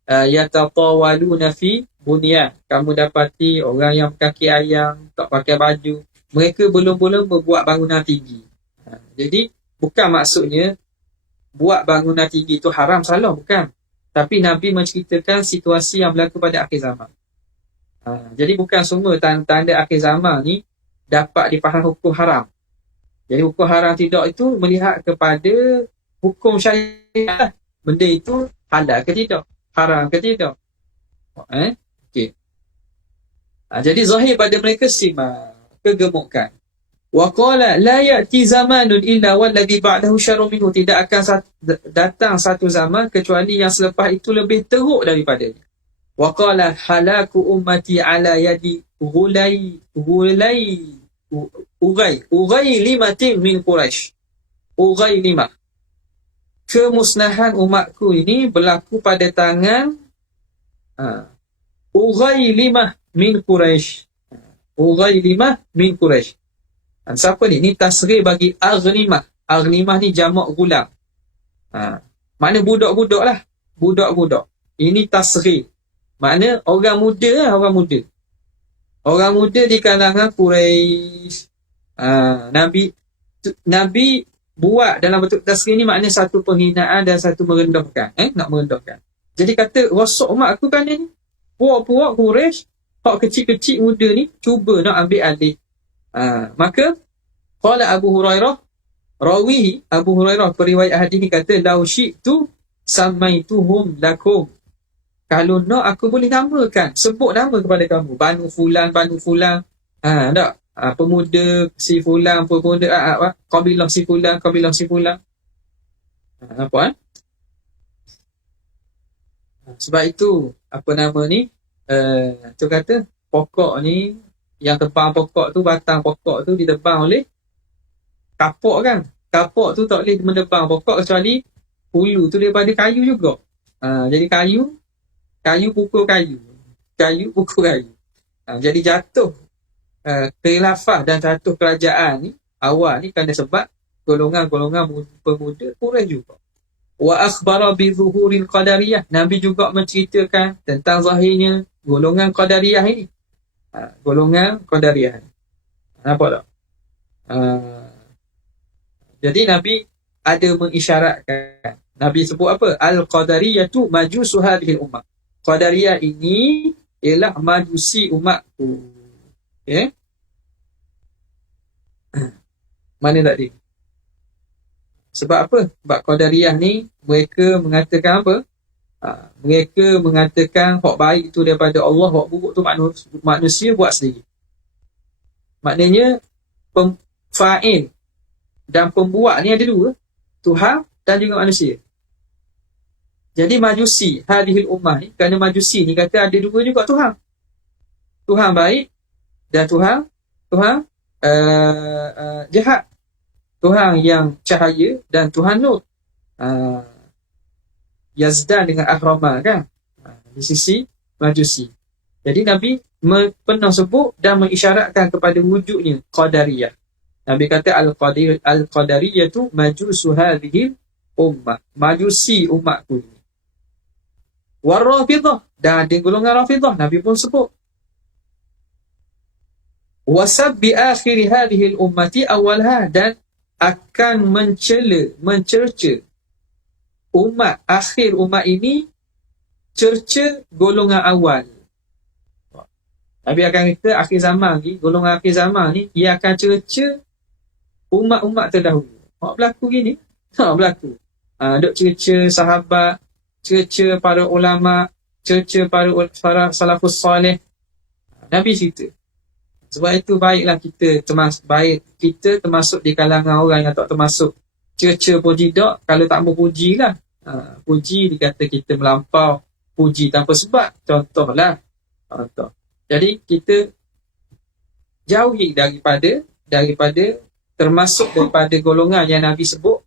yatatawaluna fi bunyan. Kamu dapati orang yang kaki ayam, tak pakai baju, mereka belum-belum berbuat bangunan tinggi. Jadi bukan maksudnya buat bangunan tinggi itu haram, salah, bukan. Tapi Nabi menceritakan situasi yang berlaku pada akhir zaman. Jadi bukan semua tanda akhir zaman ni dapat dipahami hukum haram. Jadi hukum haram tidak itu melihat kepada hukum syariah. Benda itu halal ke tidak, haram ke tidak. Okey. Jadi zahir pada mereka sima, kegemukan. Wa qala la ya'ti zamanun illa walladhi ba'dahu syarrun minhu, tidak akan datang satu zaman kecuali yang selepas itu lebih teruk daripadanya. Wa qala halaku ummati ala yadi Ughailimatin min Quraisy. Ughailima, kemusnahan umatku ini berlaku pada tangan Ughailima min Quraisy. Ughailima min Quraisy. Dan siapa ni? Ni tasghir bagi Aghlimah. Aghlimah ni jamak gulam. Makna budak-budak lah. Budak-budak. Ini tasghir. Makna orang muda lah, orang muda. Orang muda di kalangan Quraisy. Nabi buat dalam bentuk tasghir ni maknanya satu penghinaan dan satu merendahkan. Nak merendahkan. Jadi kata, rosak umat aku kan ni. Puak-puak Quraisy, hak kecil-kecil muda ni, cuba nak ambil alih. Maka, qala Abu Hurairah, rawihi, Abu Hurairah, periwayat hadis ni kata, lau syi'tu samaituhum lakum. Kalau nak, aku boleh namakan, sebut nama kepada kamu. Banu Fulan, Banu Fulan. Tak? Pemuda si Fulan, pemuda kabilah si Fulan, kabilah si Fulan. Apa? Sebab itu, apa nama ni, tu kata, pokok ni, yang tebang pokok tu, batang pokok tu ditebang oleh kapok kan. Kapok tu tak boleh menebang pokok kecuali hulu tu daripada kayu juga. Jadi kayu pukul kayu. Kayu pukul kayu. Jadi jatuh khilafah dan jatuh kerajaan ni awal ni kerana sebab golongan-golongan pemuda Quraisy juga. Wa akhbara bi zuhuril qadariyah. Nabi juga menceritakan tentang zahirnya golongan qadariyah ini. Golongan qadariyah. Nampak tak? Jadi Nabi ada mengisyaratkan. Nabi sebut apa? Al-qadariyatu majusu hadhil ummah. Qadariyah ini ialah majusi umatku. Okay? Mana tadi? Sebab apa? Sebab Qadariyah ni mereka mengatakan apa? Mereka mengatakan hak baik tu daripada Allah, hak buruk tu manusia buat sendiri. Maknanya fa'il dan pembuat ni ada dua, Tuhan dan juga manusia. Jadi majusi hadhil ummah ni, kerana majusi ni kata ada dua juga Tuhan. Tuhan baik dan Tuhan jahat. Tuhan yang cahaya dan Tuhan nur. Yazdan dengan Ahrama kan. Di sisi majusi. Jadi Nabi pernah sebut dan mengisyaratkan kepada wujudnya Qadariyah. Nabi kata Al-Qadariyah tu majusu hadhil ummah. Majusi umatku ni. War-Rafidah. Dan ada golongan Rafidah. Nabi pun sebut. Wasab bi akhir hadhihi al-ummati awalha, dan akan mencerca akhir umat ini, cerca golongan awal. Nabi akan kata akhir zaman ni, golongan akhir zaman ni, ia akan cerca umat-umat terdahulu. Berlaku gini? Berlaku. Duk cerca sahabat, cerca para ulama, cerca para salafus salih. Nabi cerita. Sebab itu baiklah kita termasuk di kalangan orang yang tak termasuk cerca puji tak. Kalau tak mau puji lah. Puji dikata kita melampau, puji tanpa sebab. Contohlah. Jadi kita jauhi daripada termasuk daripada golongan yang Nabi sebut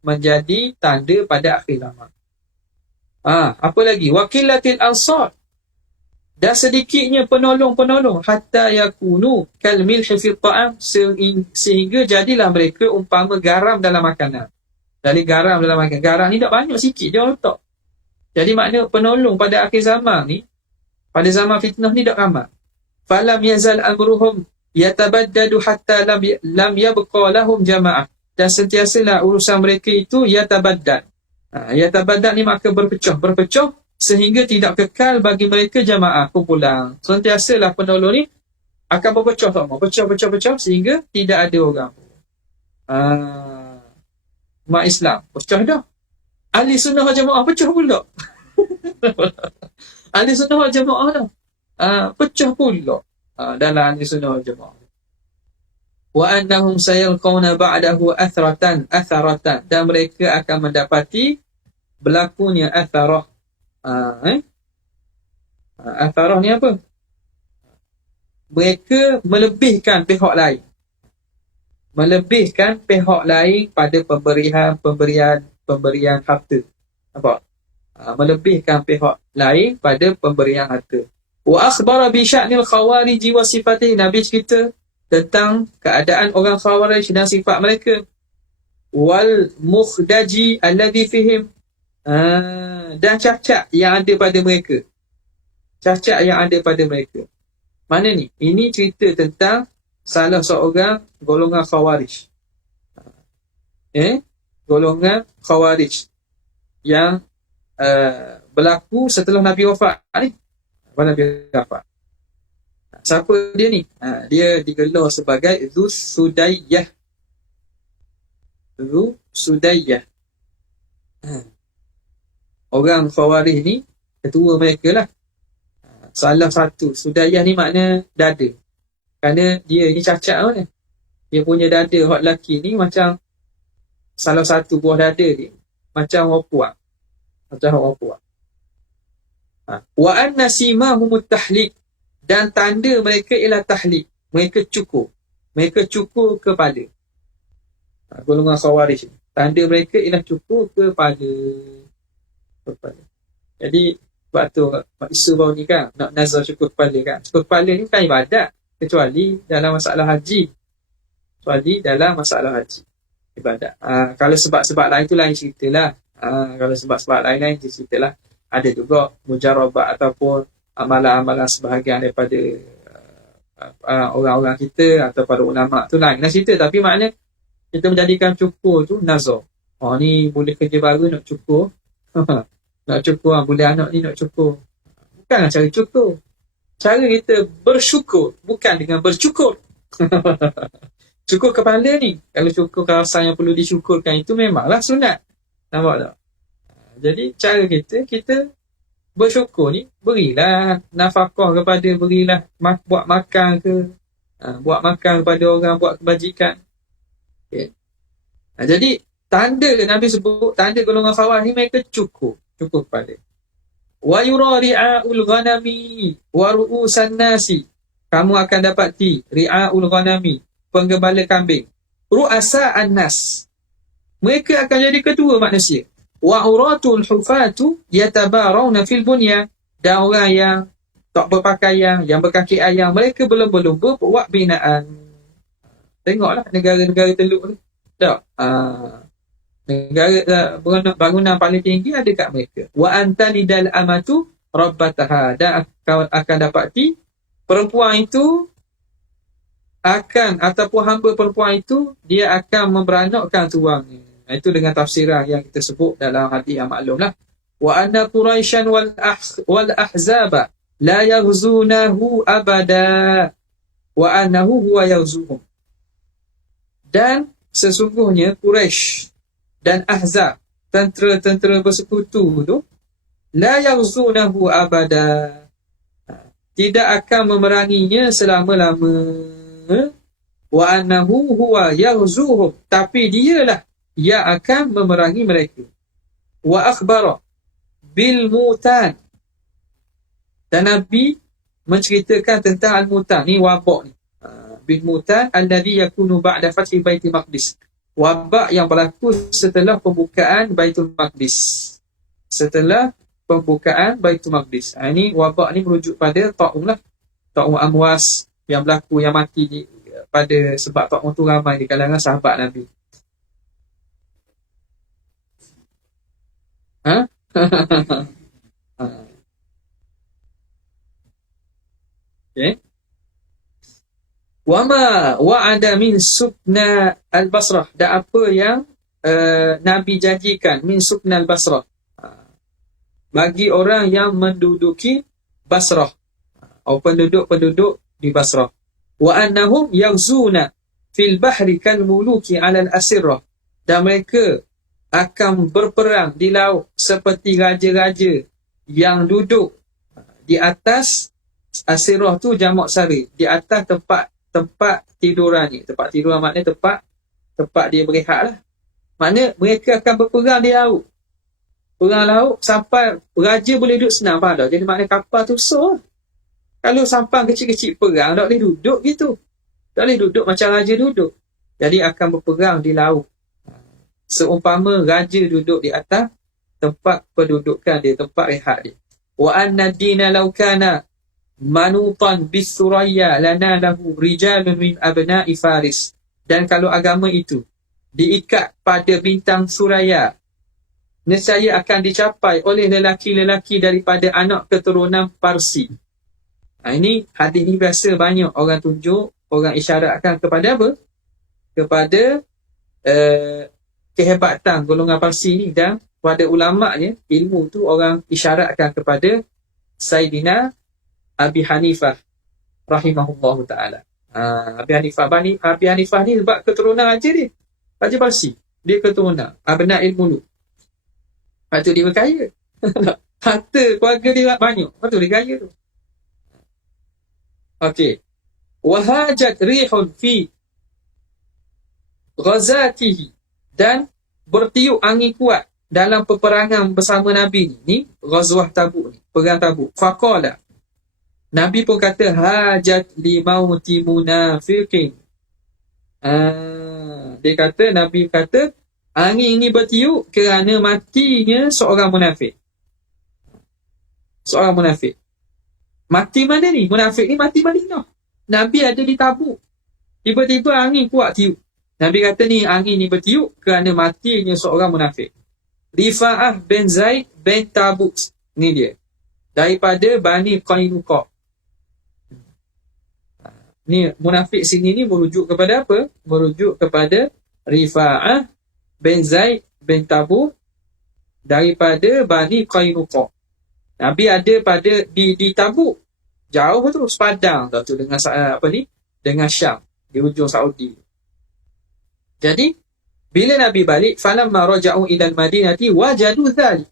menjadi tanda pada akhir zaman. Apa lagi? Wakilatil ansar. Dan sedikitnya penolong-penolong hatta yakunu kal milhi fi ta'am, sehingga jadilah mereka umpama garam dalam makanan. Dari garam dalam makanan. Garam ni tak banyak, sikit je orang letak. Jadi makna penolong pada akhir zaman ni, pada zaman fitnah ni tak ramai. Falam yazal amruhum yatabaddadu hatta lam yabqa lahum jama'ah. Dan sentiasalah urusan mereka itu yatabaddad. Yatabaddad ni maka berpecah sehingga tidak kekal bagi mereka jamaah, kumpulan. Sentiasalah penolong ni akan berpecah sama, pecah sehingga tidak ada orang. Umat Islam pecah dah. Ahli sunnah wal jamaah pecah pula. Ahli sunnah wal jamaah dah pecah pula dalam ahli sunnah wal jamaah. Wa annahum sayalqawna ba'dahu atharatan, dan mereka akan mendapati berlakunya atharah. Atharah ni apa? Mereka melebihkan pihak lain. Pada pemberian harta. Nampak? Melebihkan pihak lain pada pemberian harta. Wa akhbara bi sya'nil khawarij wa sifatihi. Nabi cerita tentang keadaan orang khawarij dan sifat mereka. Wal mukhdaji alladhi fihim. Dan cacat yang ada pada mereka. Mana ni? Ini cerita tentang salah seorang golongan khawarij. golongan Khawarij yang berlaku setelah Nabi wafat ni. Nabi wafat. Siapa dia ni? Dia digelar sebagai Dzus Sudayyah. Dzus Sudayyah. Orang Khawarij ni, ketua mereka lah. Salah satu. Sudayyah ni makna dada. Kerana dia ni cacat kan. Dia punya dada hak lelaki ni macam salah satu buah dada dia. Macam orang puak. Macam orang puak. Wa anna simahumut tahlik. Dan tanda mereka ialah tahlik. Mereka cukur. Mereka cukur kepala. Golongan Khawarij. Tanda mereka ialah cukur kepala. Jadi, sebab tu isu baru ni kan, nak nazar cukur kepala kan. Cukur kepala ni kan ibadat. Kecuali dalam masalah haji. Ibadat. Kalau sebab-sebab lain tu lain cerita lah. Kalau sebab-sebab lain cerita lah. Ada juga mujarabah ataupun amalan-amalan sebahagian daripada orang-orang kita atau para ulama' tu lain lah cerita. Tapi maknanya kita menjadikan cukur tu nazar. Ni boleh kerja baru nak cukur. Nak cukur, boleh anak ni nak cukur. Bukanlah cara cukur. Cara kita bersyukur, bukan dengan bercukur. Cukur kepala ni, kalau cukur kawasan yang perlu disyukurkan itu memanglah sunat. Nampak tak? Jadi cara kita bersyukur ni, berilah nafkah kepada, berilah buat makan ke, buat makan kepada orang, buat kebajikan. Okay. Jadi tanda Nabi sebut, tanda golongan Khawarij ni mereka cukur kepala. Wa yura ri'aul ghanami wa ru'usan nasi. Kamu akan dapati ri'aul ghanami, penggembala kambing. Ru'asa an-nas. Mereka akan jadi ketua manusia. Wa uratul hufatu yatabarawna fil bunya. Dan orang yang tak berpakaian, yang berkaki ayam, mereka berlomba-lomba buat binaan. Tengoklah negara-negara teluk ni. Tak. Negara bangunan paling tinggi ada kat mereka. Wa antalidal amatu rabbataha. Dan akan dapati perempuan itu ataupun hamba perempuan itu dia akan memberanakkan tuangnya. Itu dengan tafsiran yang kita sebut dalam hadis yang maklum lah. Wa anna Quraisyan wal ahzaba la yaghzunahu abada wa annahu huwa yaghzuhum. Dan sesungguhnya Quraisy dan Ahzab, tentera-tentera bersekutu tu, la yaghzunahu abada, tidak akan memeranginya selama-lama. Wa annahu huwa yaghzuhum, tapi dialah yang akan memerangi mereka. Wa akhbara bil mutan, dan Nabi menceritakan tentang al-mutan ni, wabak ni. Bil mutan alladhi yakunu ba'da fathi Baitul Maqdis, wabak yang berlaku setelah pembukaan Baitul Maqdis. Setelah pembukaan Baitul Maqdis. Ini wabak ni merujuk pada ta'un lah. Ta'un amwas yang berlaku, yang mati pada sebab ta'un tu ramai di kalangan sahabat Nabi. Okay. Wama wa'ada min sukna al-Basrah, dan apa yang Nabi janjikan min sukna al-Basrah, bagi orang yang menduduki Basrah, atau penduduk-penduduk di Basrah. Wa annahum yaghzuna fil bahri kal muluki 'ala al-asirah, dan mereka akan berperang di laut seperti raja-raja yang duduk di atas asirah tu, jamak sari, di atas tempat tiduran ni. Tempat tiduran maknanya tempat dia berehat lah. Maknanya mereka akan berperang di laut. Perang laut sampai raja boleh duduk senang, faham tak? Jadi maknanya kapal tu besar. Kalau sampan kecil-kecil perang, tak boleh duduk gitu. Tak boleh duduk macam raja duduk. Jadi akan berperang di laut. Seumpama raja duduk di atas tempat pendudukan dia, tempat rehat dia. Wa anna dina law kana manutan bis suraya lana lahu rijalun min abna'i Faris. Dan kalau agama itu diikat pada bintang Suraya, nescaya akan dicapai oleh lelaki-lelaki daripada anak keturunan Parsi. Ini hadis ni biasa banyak orang tunjuk, orang isyaratkan kepada apa? Kepada kehebatan golongan Parsi ni, dan pada ulama'nya ilmu tu orang isyaratkan kepada Sayyidina Abi Hanifah rahimahullahu ta'ala. Abi Hanifah ni sebab keturunan Raja Parsi. Dia keturunan abna ilmu lu. Lepas tu dia berkaya. Harta keluarga dia banyak. Lepas tu dia kaya tu. Okey. Wahajat rihun fi ghazatihi, dan bertiup angin kuat dalam peperangan bersama Nabi ni. Ni Ghazwah Tabuk ni, perang Tabuk. Faqala, Nabi pun kata, hajat li mauti munafiqin. Dia kata, Nabi kata, angin ini bertiup kerana matinya seorang munafik. Seorang munafik. Mati mana ni? Munafik ni mati Madinah. Nabi ada di Tabuk. Tiba-tiba angin kuat tiup. Nabi kata ni angin ni bertiup kerana matinya seorang munafik. Rifa'ah bin Zaid bin Tabuk. Ni dia. Daripada Bani Qainuqa. Ni munafik sini ni merujuk kepada apa? Merujuk kepada Rifa'ah bin Zaid bin Tabuk daripada Bani Qainuqa. Nabi ada pada di Tabuk. Jauh terus Padang tu dengan dengan Syam di ujung Saudi. Jadi bila Nabi balik, falamma raja'u ila al-Madinati wajadu dhalik.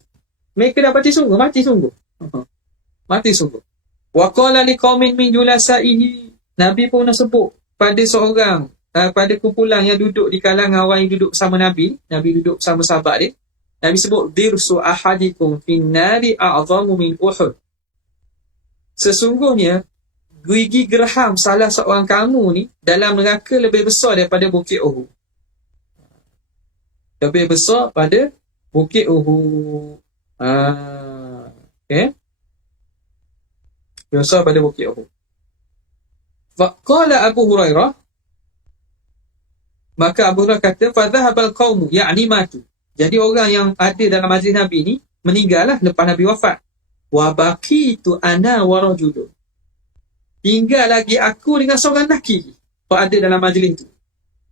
Mereka dapati sungguh, mati sungguh. Mati sungguh. Wa qala liqaumin min julasaihi. Nabi pun sebut pada seorang pada kumpulan yang duduk di kalangan orang yang duduk bersama Nabi duduk bersama sahabat dia. Nabi sebut dirsu ahadikum fin nari a'zamu min Uhud. Sesungguhnya gigi geraham salah seorang kamu ni dalam neraka lebih besar daripada bukit Uhud. Lebih besar pada bukit Uhud. Okay. Lebih besar pada bukit Uhud. Faqala Abu Hurairah, maka Abu Hurairah kata, fadhahabal qaumu ya'ni matu. Jadi orang yang ada dalam majlis Nabi ni meninggallah lepas Nabi wafat. Wa baqitu ana wa rajulun. Tinggal lagi aku dengan seorang lelaki ada dalam majlis tu.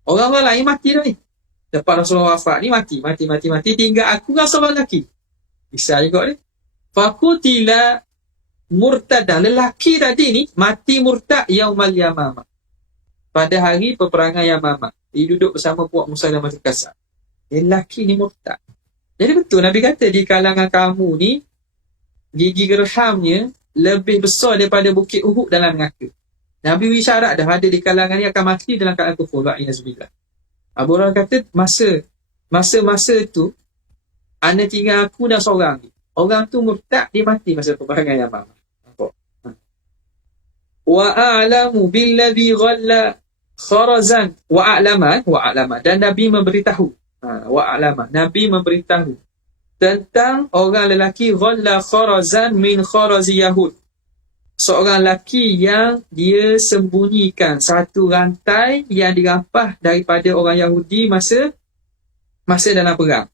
Orang-orang lain mati dah ni. Lepas Rasulullah wafat ni mati. Tinggal aku dengan seorang lelaki. Bisa juga ni. Fakutila murtadah. Lelaki tadi ni mati murtad yaumal Yamamah. Pada hari peperangan Yamamah. Dia duduk bersama puak Musailamah Al-Kadzdzab. Lelaki ni murtad. Jadi betul Nabi kata di kalangan kamu ni gigi gerhamnya lebih besar daripada bukit Uhud dalam neraka. Nabi isyarat dah ada di kalangan ni akan mati dalam keadaan kufur. Wa'iyazbillah. Abu Hurairah kata masa tu ana tinggal aku dan seorang ni. Orang tu murtad, dia mati masa peperangan Yamamah. Wa a'lamu billadhi ghalla kharazan wa a'lama, dan Nabi memberitahu Nabi memberitahu tentang orang lelaki ghalla kharazan min kharazi Yahud. Seorang lelaki yang dia sembunyikan satu rantai yang dirampas daripada orang Yahudi masa dalam perang.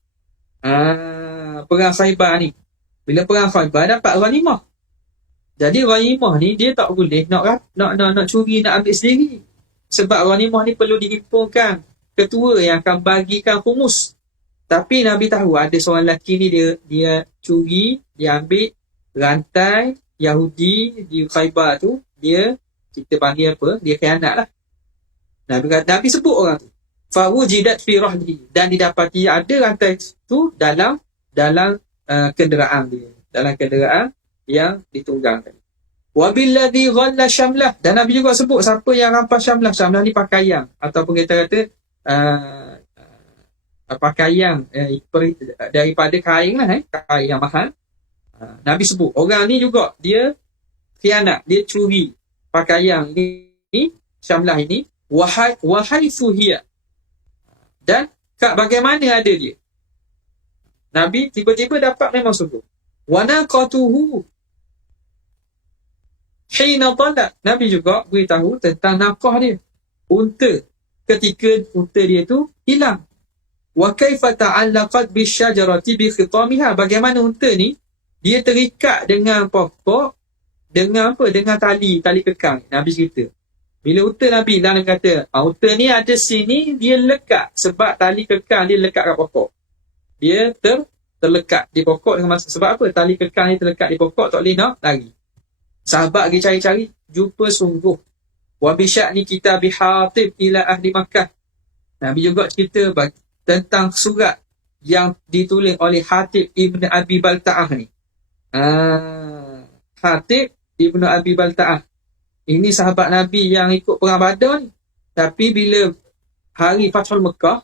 Perang Khaybar ni. Bila perang Khaybar dapat ghanimah. Jadi ghanimah ni dia tak boleh nak curi, nak ambil sendiri. Sebab ghanimah ni perlu dihimpunkan ketua yang akan bagikan khumus. Tapi Nabi tahu ada seorang lelaki ni dia curi, dia ambil rantai Yahudi di Khaybar tu, kita panggil apa? Dia khianat lah. Nabi sebut orang tu. Fawujidat fi rahlihi, dan didapati ada rantai tu dalam kenderaan dia, dalam kenderaan yang ditunggang. Wabilladhi ghalla syamlah, dan Nabi juga sebut siapa yang rampas syamlah. Syamlah ni pakaian, ataupun kita kata pakaian daripada kain lah, kain yang mahal. Nabi sebut orang ni juga dia khianat, dia curi pakaian ni, syamlah ini, wahai suhiya, dan bagaimana ada dia. Nabi tiba-tiba dapat memang sungguh. Wa naqatuhu hina talat. Nabi juga beritahu tentang naqah dia, unta, ketika unta dia tu hilang. Wa kaifa ta'allaqat bisyajarati bi khitamiha, bagaimana unta ni dia terikat dengan pokok dengan apa? Dengan tali kekang. Nabi cerita. Bila unta Nabi dan dia kata, unta ni ada sini, dia lekat. Sebab tali kekang dia lekat kat pokok. Dia terlekat di pokok dengan masa. Sebab apa? Tali kekang ni terlekat di pokok, tak boleh nak lari. Sahabat pergi cari-cari, jumpa sungguh. Wa bisya'ni kitab Hatib ila ahli Makkah. Nabi juga cerita tentang surat yang ditulis oleh Hatib Ibn Abi Balta'ah ni. Hatib Ibn Abi Balta'ah. Ini sahabat Nabi yang ikut perang Badar ni. Tapi bila hari Fathul Mekah,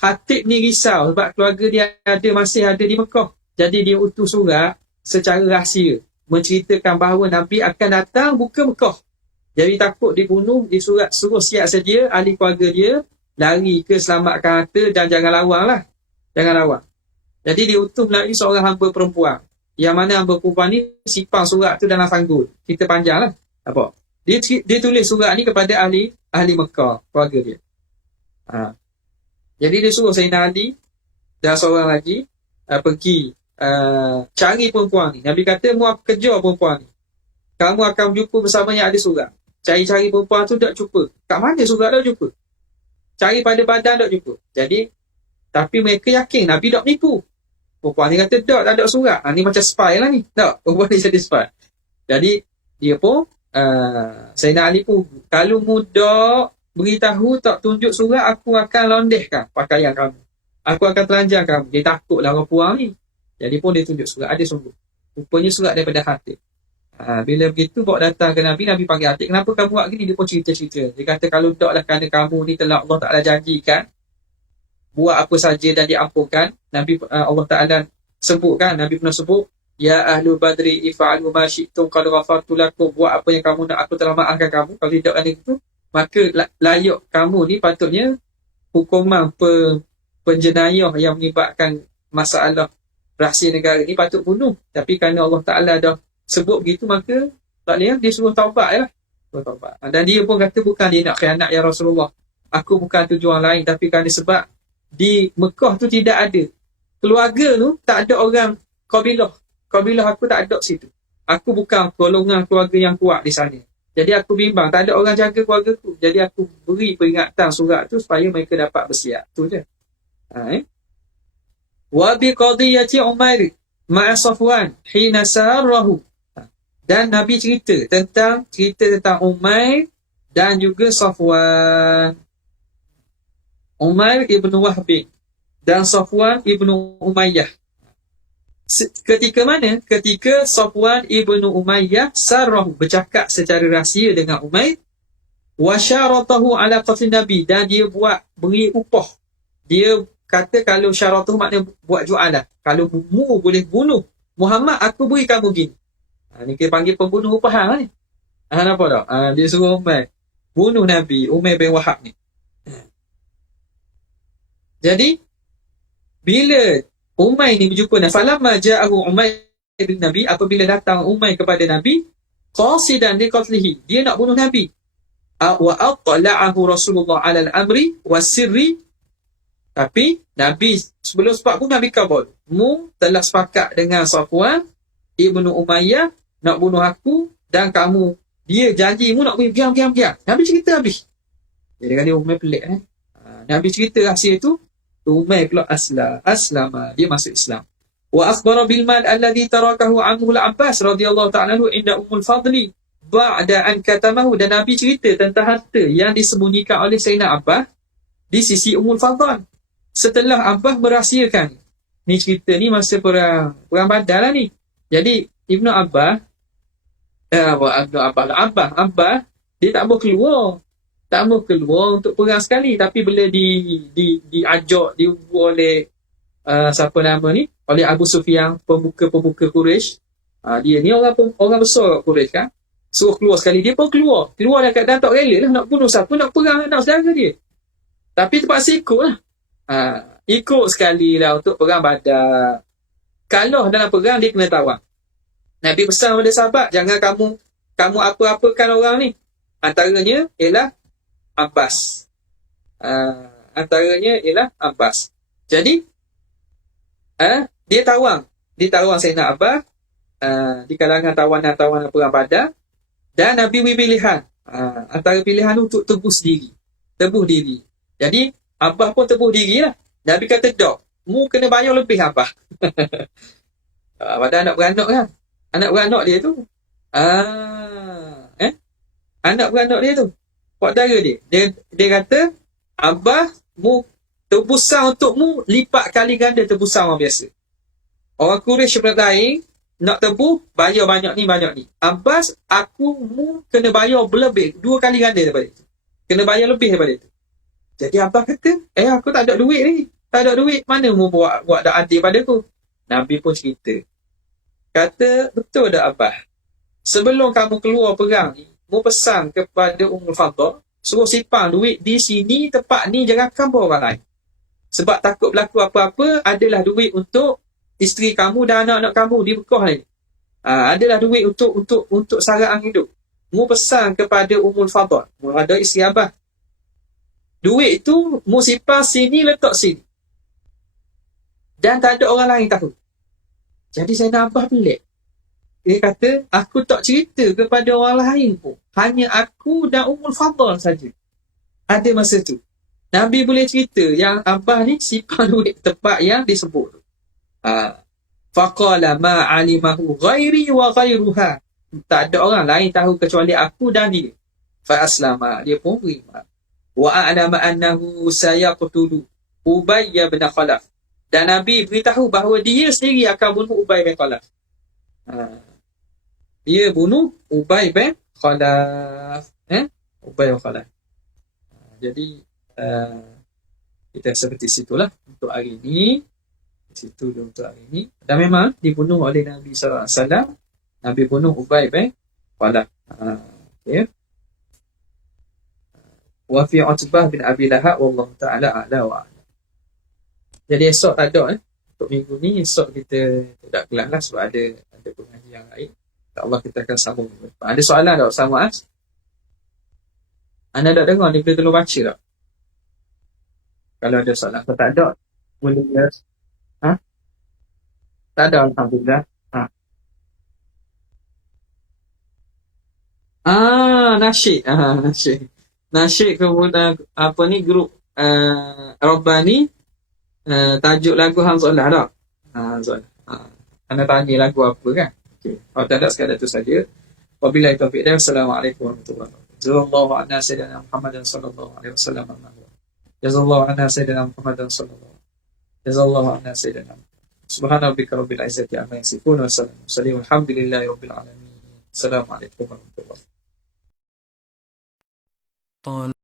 Hatib ni risau sebab keluarga dia masih ada di Mekah. Jadi dia utus surat secara rahsia menceritakan bahawa Nabi akan datang buka Mekah. Jadi takut dibunuh, suruh siap sedia ahli keluarga dia lari ke selamatkan harta dan jangan lawan lah. Jangan lawan. Jadi dia utus lagi seorang hamba perempuan. Yang mana hamba perempuan ni simpan surat tu dalam sanggul. Cerita panjang lah. Apa? Dia tulis surat ni kepada ahli Mekah, keluarga dia. Jadi dia suruh Sayyidina Ali dan seorang lagi pergi cari perempuan ni. Nabi kata, mu aku kejar perempuan ni. Kamu akan berjumpa bersama yang ada surat. Cari-cari perempuan tu tak jumpa. Kat mana surat tak jumpa? Cari pada badan tak jumpa. Jadi, tapi mereka yakin Nabi tak menipu. Perempuan ni kata, tak ada surat. Ni macam spy lah ni. Tak, perempuan ni jadi spy. Jadi, dia pun, Sayyidina Ali pun, kalau muda beritahu tak tunjuk surat, aku akan londehkan pakaian kamu. Aku akan telanjang kamu. Dia takutlah orang puang ni. Jadi pun dia tunjuk surat. Ada sungguh. Rupanya surat daripada Hatib. Bila begitu bawa datang ke Nabi, Nabi panggil Hatib, kenapa kamu buat gini? Dia pun cerita-cerita. Dia kata, kalau taklah kerana kamu ni telah Allah Ta'ala janjikan buat apa saja dan diampunkan. Nabi Allah Ta'ala sebutkan, Nabi pernah sebut, ya ahlu badri ifa'alu ma syi'tum qad ghafartu lakum, buat apa yang kamu nak, aku telah maafkan kamu. Kalau tidak kerana itu, maka layak kamu ni patutnya hukuman penjenayah yang menyebabkan masalah rahsia negara ni patut bunuh. Tapi kerana Allah Ta'ala dah sebut begitu, maka tak boleh, dia suruh taubat lah. Dan dia pun kata, bukan dia nak khianat ya Rasulullah, aku bukan tujuan lain, tapi kerana sebab di Mekah tu tidak ada keluarga tu, tak ada orang kabilah aku tak ada situ. Aku bukan golongan keluarga yang kuat di sana. Jadi aku bimbang, tak ada orang jaga keluarga tu. Jadi aku beri peringatan surat tu supaya mereka dapat bersiap. Tu je. Wa bi qadiyati Umair ma'a Safwan hina sarrahu. Dan Nabi cerita tentang Umair dan juga Safwan. Umair ibn Wahb dan Safwan ibn Umayyah. Ketika mana? Ketika Safwan ibn Umayyah sarrahu, bercakap secara rahsia dengan Umair, wa syaratahu ala qatl Nabi, dan dia beri upah. Dia kata kalau syaratahu maknanya buat jualan. Kalau mu boleh bunuh Muhammad, aku beri kamu gini. Ni kita panggil pembunuh upahan lah ni. Nampak tak? Dia suruh Umair bunuh Nabi, Umair bin Wahab ni. Jadi bila Umair ni berjumpa Nabi, falamma ja'ahu Umair bin Nabi, apabila datang Umair kepada Nabi, qasidan liqatlihi, dia nak bunuh Nabi. Wa aqla'ahu Rasulullah 'ala al-amri was-sirri, tapi Nabi sebelum sepak pun Nabi kabul. Mu telah sepakat dengan Safwan ibnu Umayyah nak bunuh aku, dan kamu, dia janji mu nak bunuh, diam. Nabi cerita habis. Jadi kali Umair pelik Nabi cerita rahsia tu, Umair pula aslama, dia masuk Islam. Wa akhbara bil mal alladhi tarakahu anhu al-Abbas radhiyallahu ta'ala anhu inda Ummul Fadli ba'da an katamahu, dan Nabi cerita tentang harta yang disembunyikan oleh Sayyidina Abbas di sisi Ummul Fadl setelah Abbas merahsiakan. Ni cerita ni masa perang Badar lah ni. Jadi Ibnu Abbas dia tak mau keluar untuk perang sekali, tapi bila diajak oleh siapa nama ni, oleh Abu Sufyan, pembuka Quraisy, dia ni orang besar Quraisy kan, suruh keluar sekali, dia pun keluar dekat dan tak rela lah nak bunuh siapa, nak perang anak saudara dia, tapi terpaksa ikut lah. Ikut sekali lah untuk perang Badar. Kalah dalam perang, dia kena tawar. Nabi pesan kepada sahabat, jangan kamu apa-apakan orang ni. Antaranya ialah Abbas. Jadi dia tawang Sayyidina Abbas di kalangan tawanan perang Badar, dan Nabi beri pilihan. Antara pilihan untuk tebuh diri. Jadi abah pun tebuh diri lah. Nabi kata, dok, mu kena bayar lebih abah. Pada anak beranak kan. Anak beranak dia tu. Anak beranak dia tu. Pak dara dia kata, abah mu tebusan untuk mu lipat kali ganda tebusan orang biasa. Orang Quraisy lain nak tebuh, bayar banyak ni. Abbas, mu kena bayar berlebih, 2 kali ganda daripada itu. Kena bayar lebih daripada itu. Jadi Abbas kata, aku tak ada duit ni. Tak ada duit, mana mu buat dak adil pada aku? Nabi pun cerita. Kata, betul tak Abbas? Sebelum kamu keluar perang ni, mu pesan kepada Ummul Fadl, suruh simpan duit di sini, tempat ni, jangan kamu orang lain. Sebab takut berlaku apa-apa, adalah duit untuk isteri kamu dan anak-anak kamu di Mekah ni. Adalah duit untuk saraan hidup. Mu pesan kepada Ummul Fadl, mu ada isteri Abbas. Duit itu mu simpan sini, letak sini. Dan tak ada orang lain tahu. Jadi Sayyidina Abbas pelik. Dia kata, aku tak cerita kepada orang lain pun. Hanya aku dan Ummul Fadl saja. Ada masa tu. Nabi boleh cerita yang Abbas ni simpan duit tempat yang disebut. Faqala ma alimahu ghairi wa ghairuha. Tak ada orang lain tahu kecuali aku dan dia. Fa aslama, dia pun beriman. Wa a'lama annahu sayaqtulu Ubay bin Khalaf. Dan Nabi beritahu bahawa dia sendiri akan bunuh Ubay bin Khalaf. Dia bunuh Ubay bin Khalaf. Ubay bin Khalaf. Jadi kita seperti situlah untuk hari ini. Situ untuk hari ini. Dan memang dibunuh oleh Nabi SAW. Nabi bunuh Ubay bin Khalaf. Okay. Wa fi Utbah bin Abi Lahab wallahu ta'ala a'la wa a'lam. Jadi esok tak ada untuk minggu ni. Esok kita tidak kelas lah sebab ada pengajian yang lain. InsyaAllah kita akan sambung. Ada soalan tak sama Mas? Anda tak dengar ni, boleh tolong baca tak? Kalau ada soalan. Kalau tak ada, boleh tak ada, alhamdulillah. Nasyid kemudian apa ni, grup Rabbani, tajuk lagu Hamzalah tak? Anda tanya lagu apa kan? Okay. Kalau tak ada, sekadar itu saja. Wabillahi taufiq dan assalamualaikum warahmatullahi wabarakatuh. Jazallahu anna sayyidina Muhammadan sallallahu alaihi wasallam. Jazallahu anna sayyidina Muhammadan sallallahu. Jazallahu anna sayyidina. Subhana rabbika rabbil izzati amma yasifun wa salamun alhamdulillahi rabbil alamin. Assalamualaikum warahmatullahi wabarakatuh.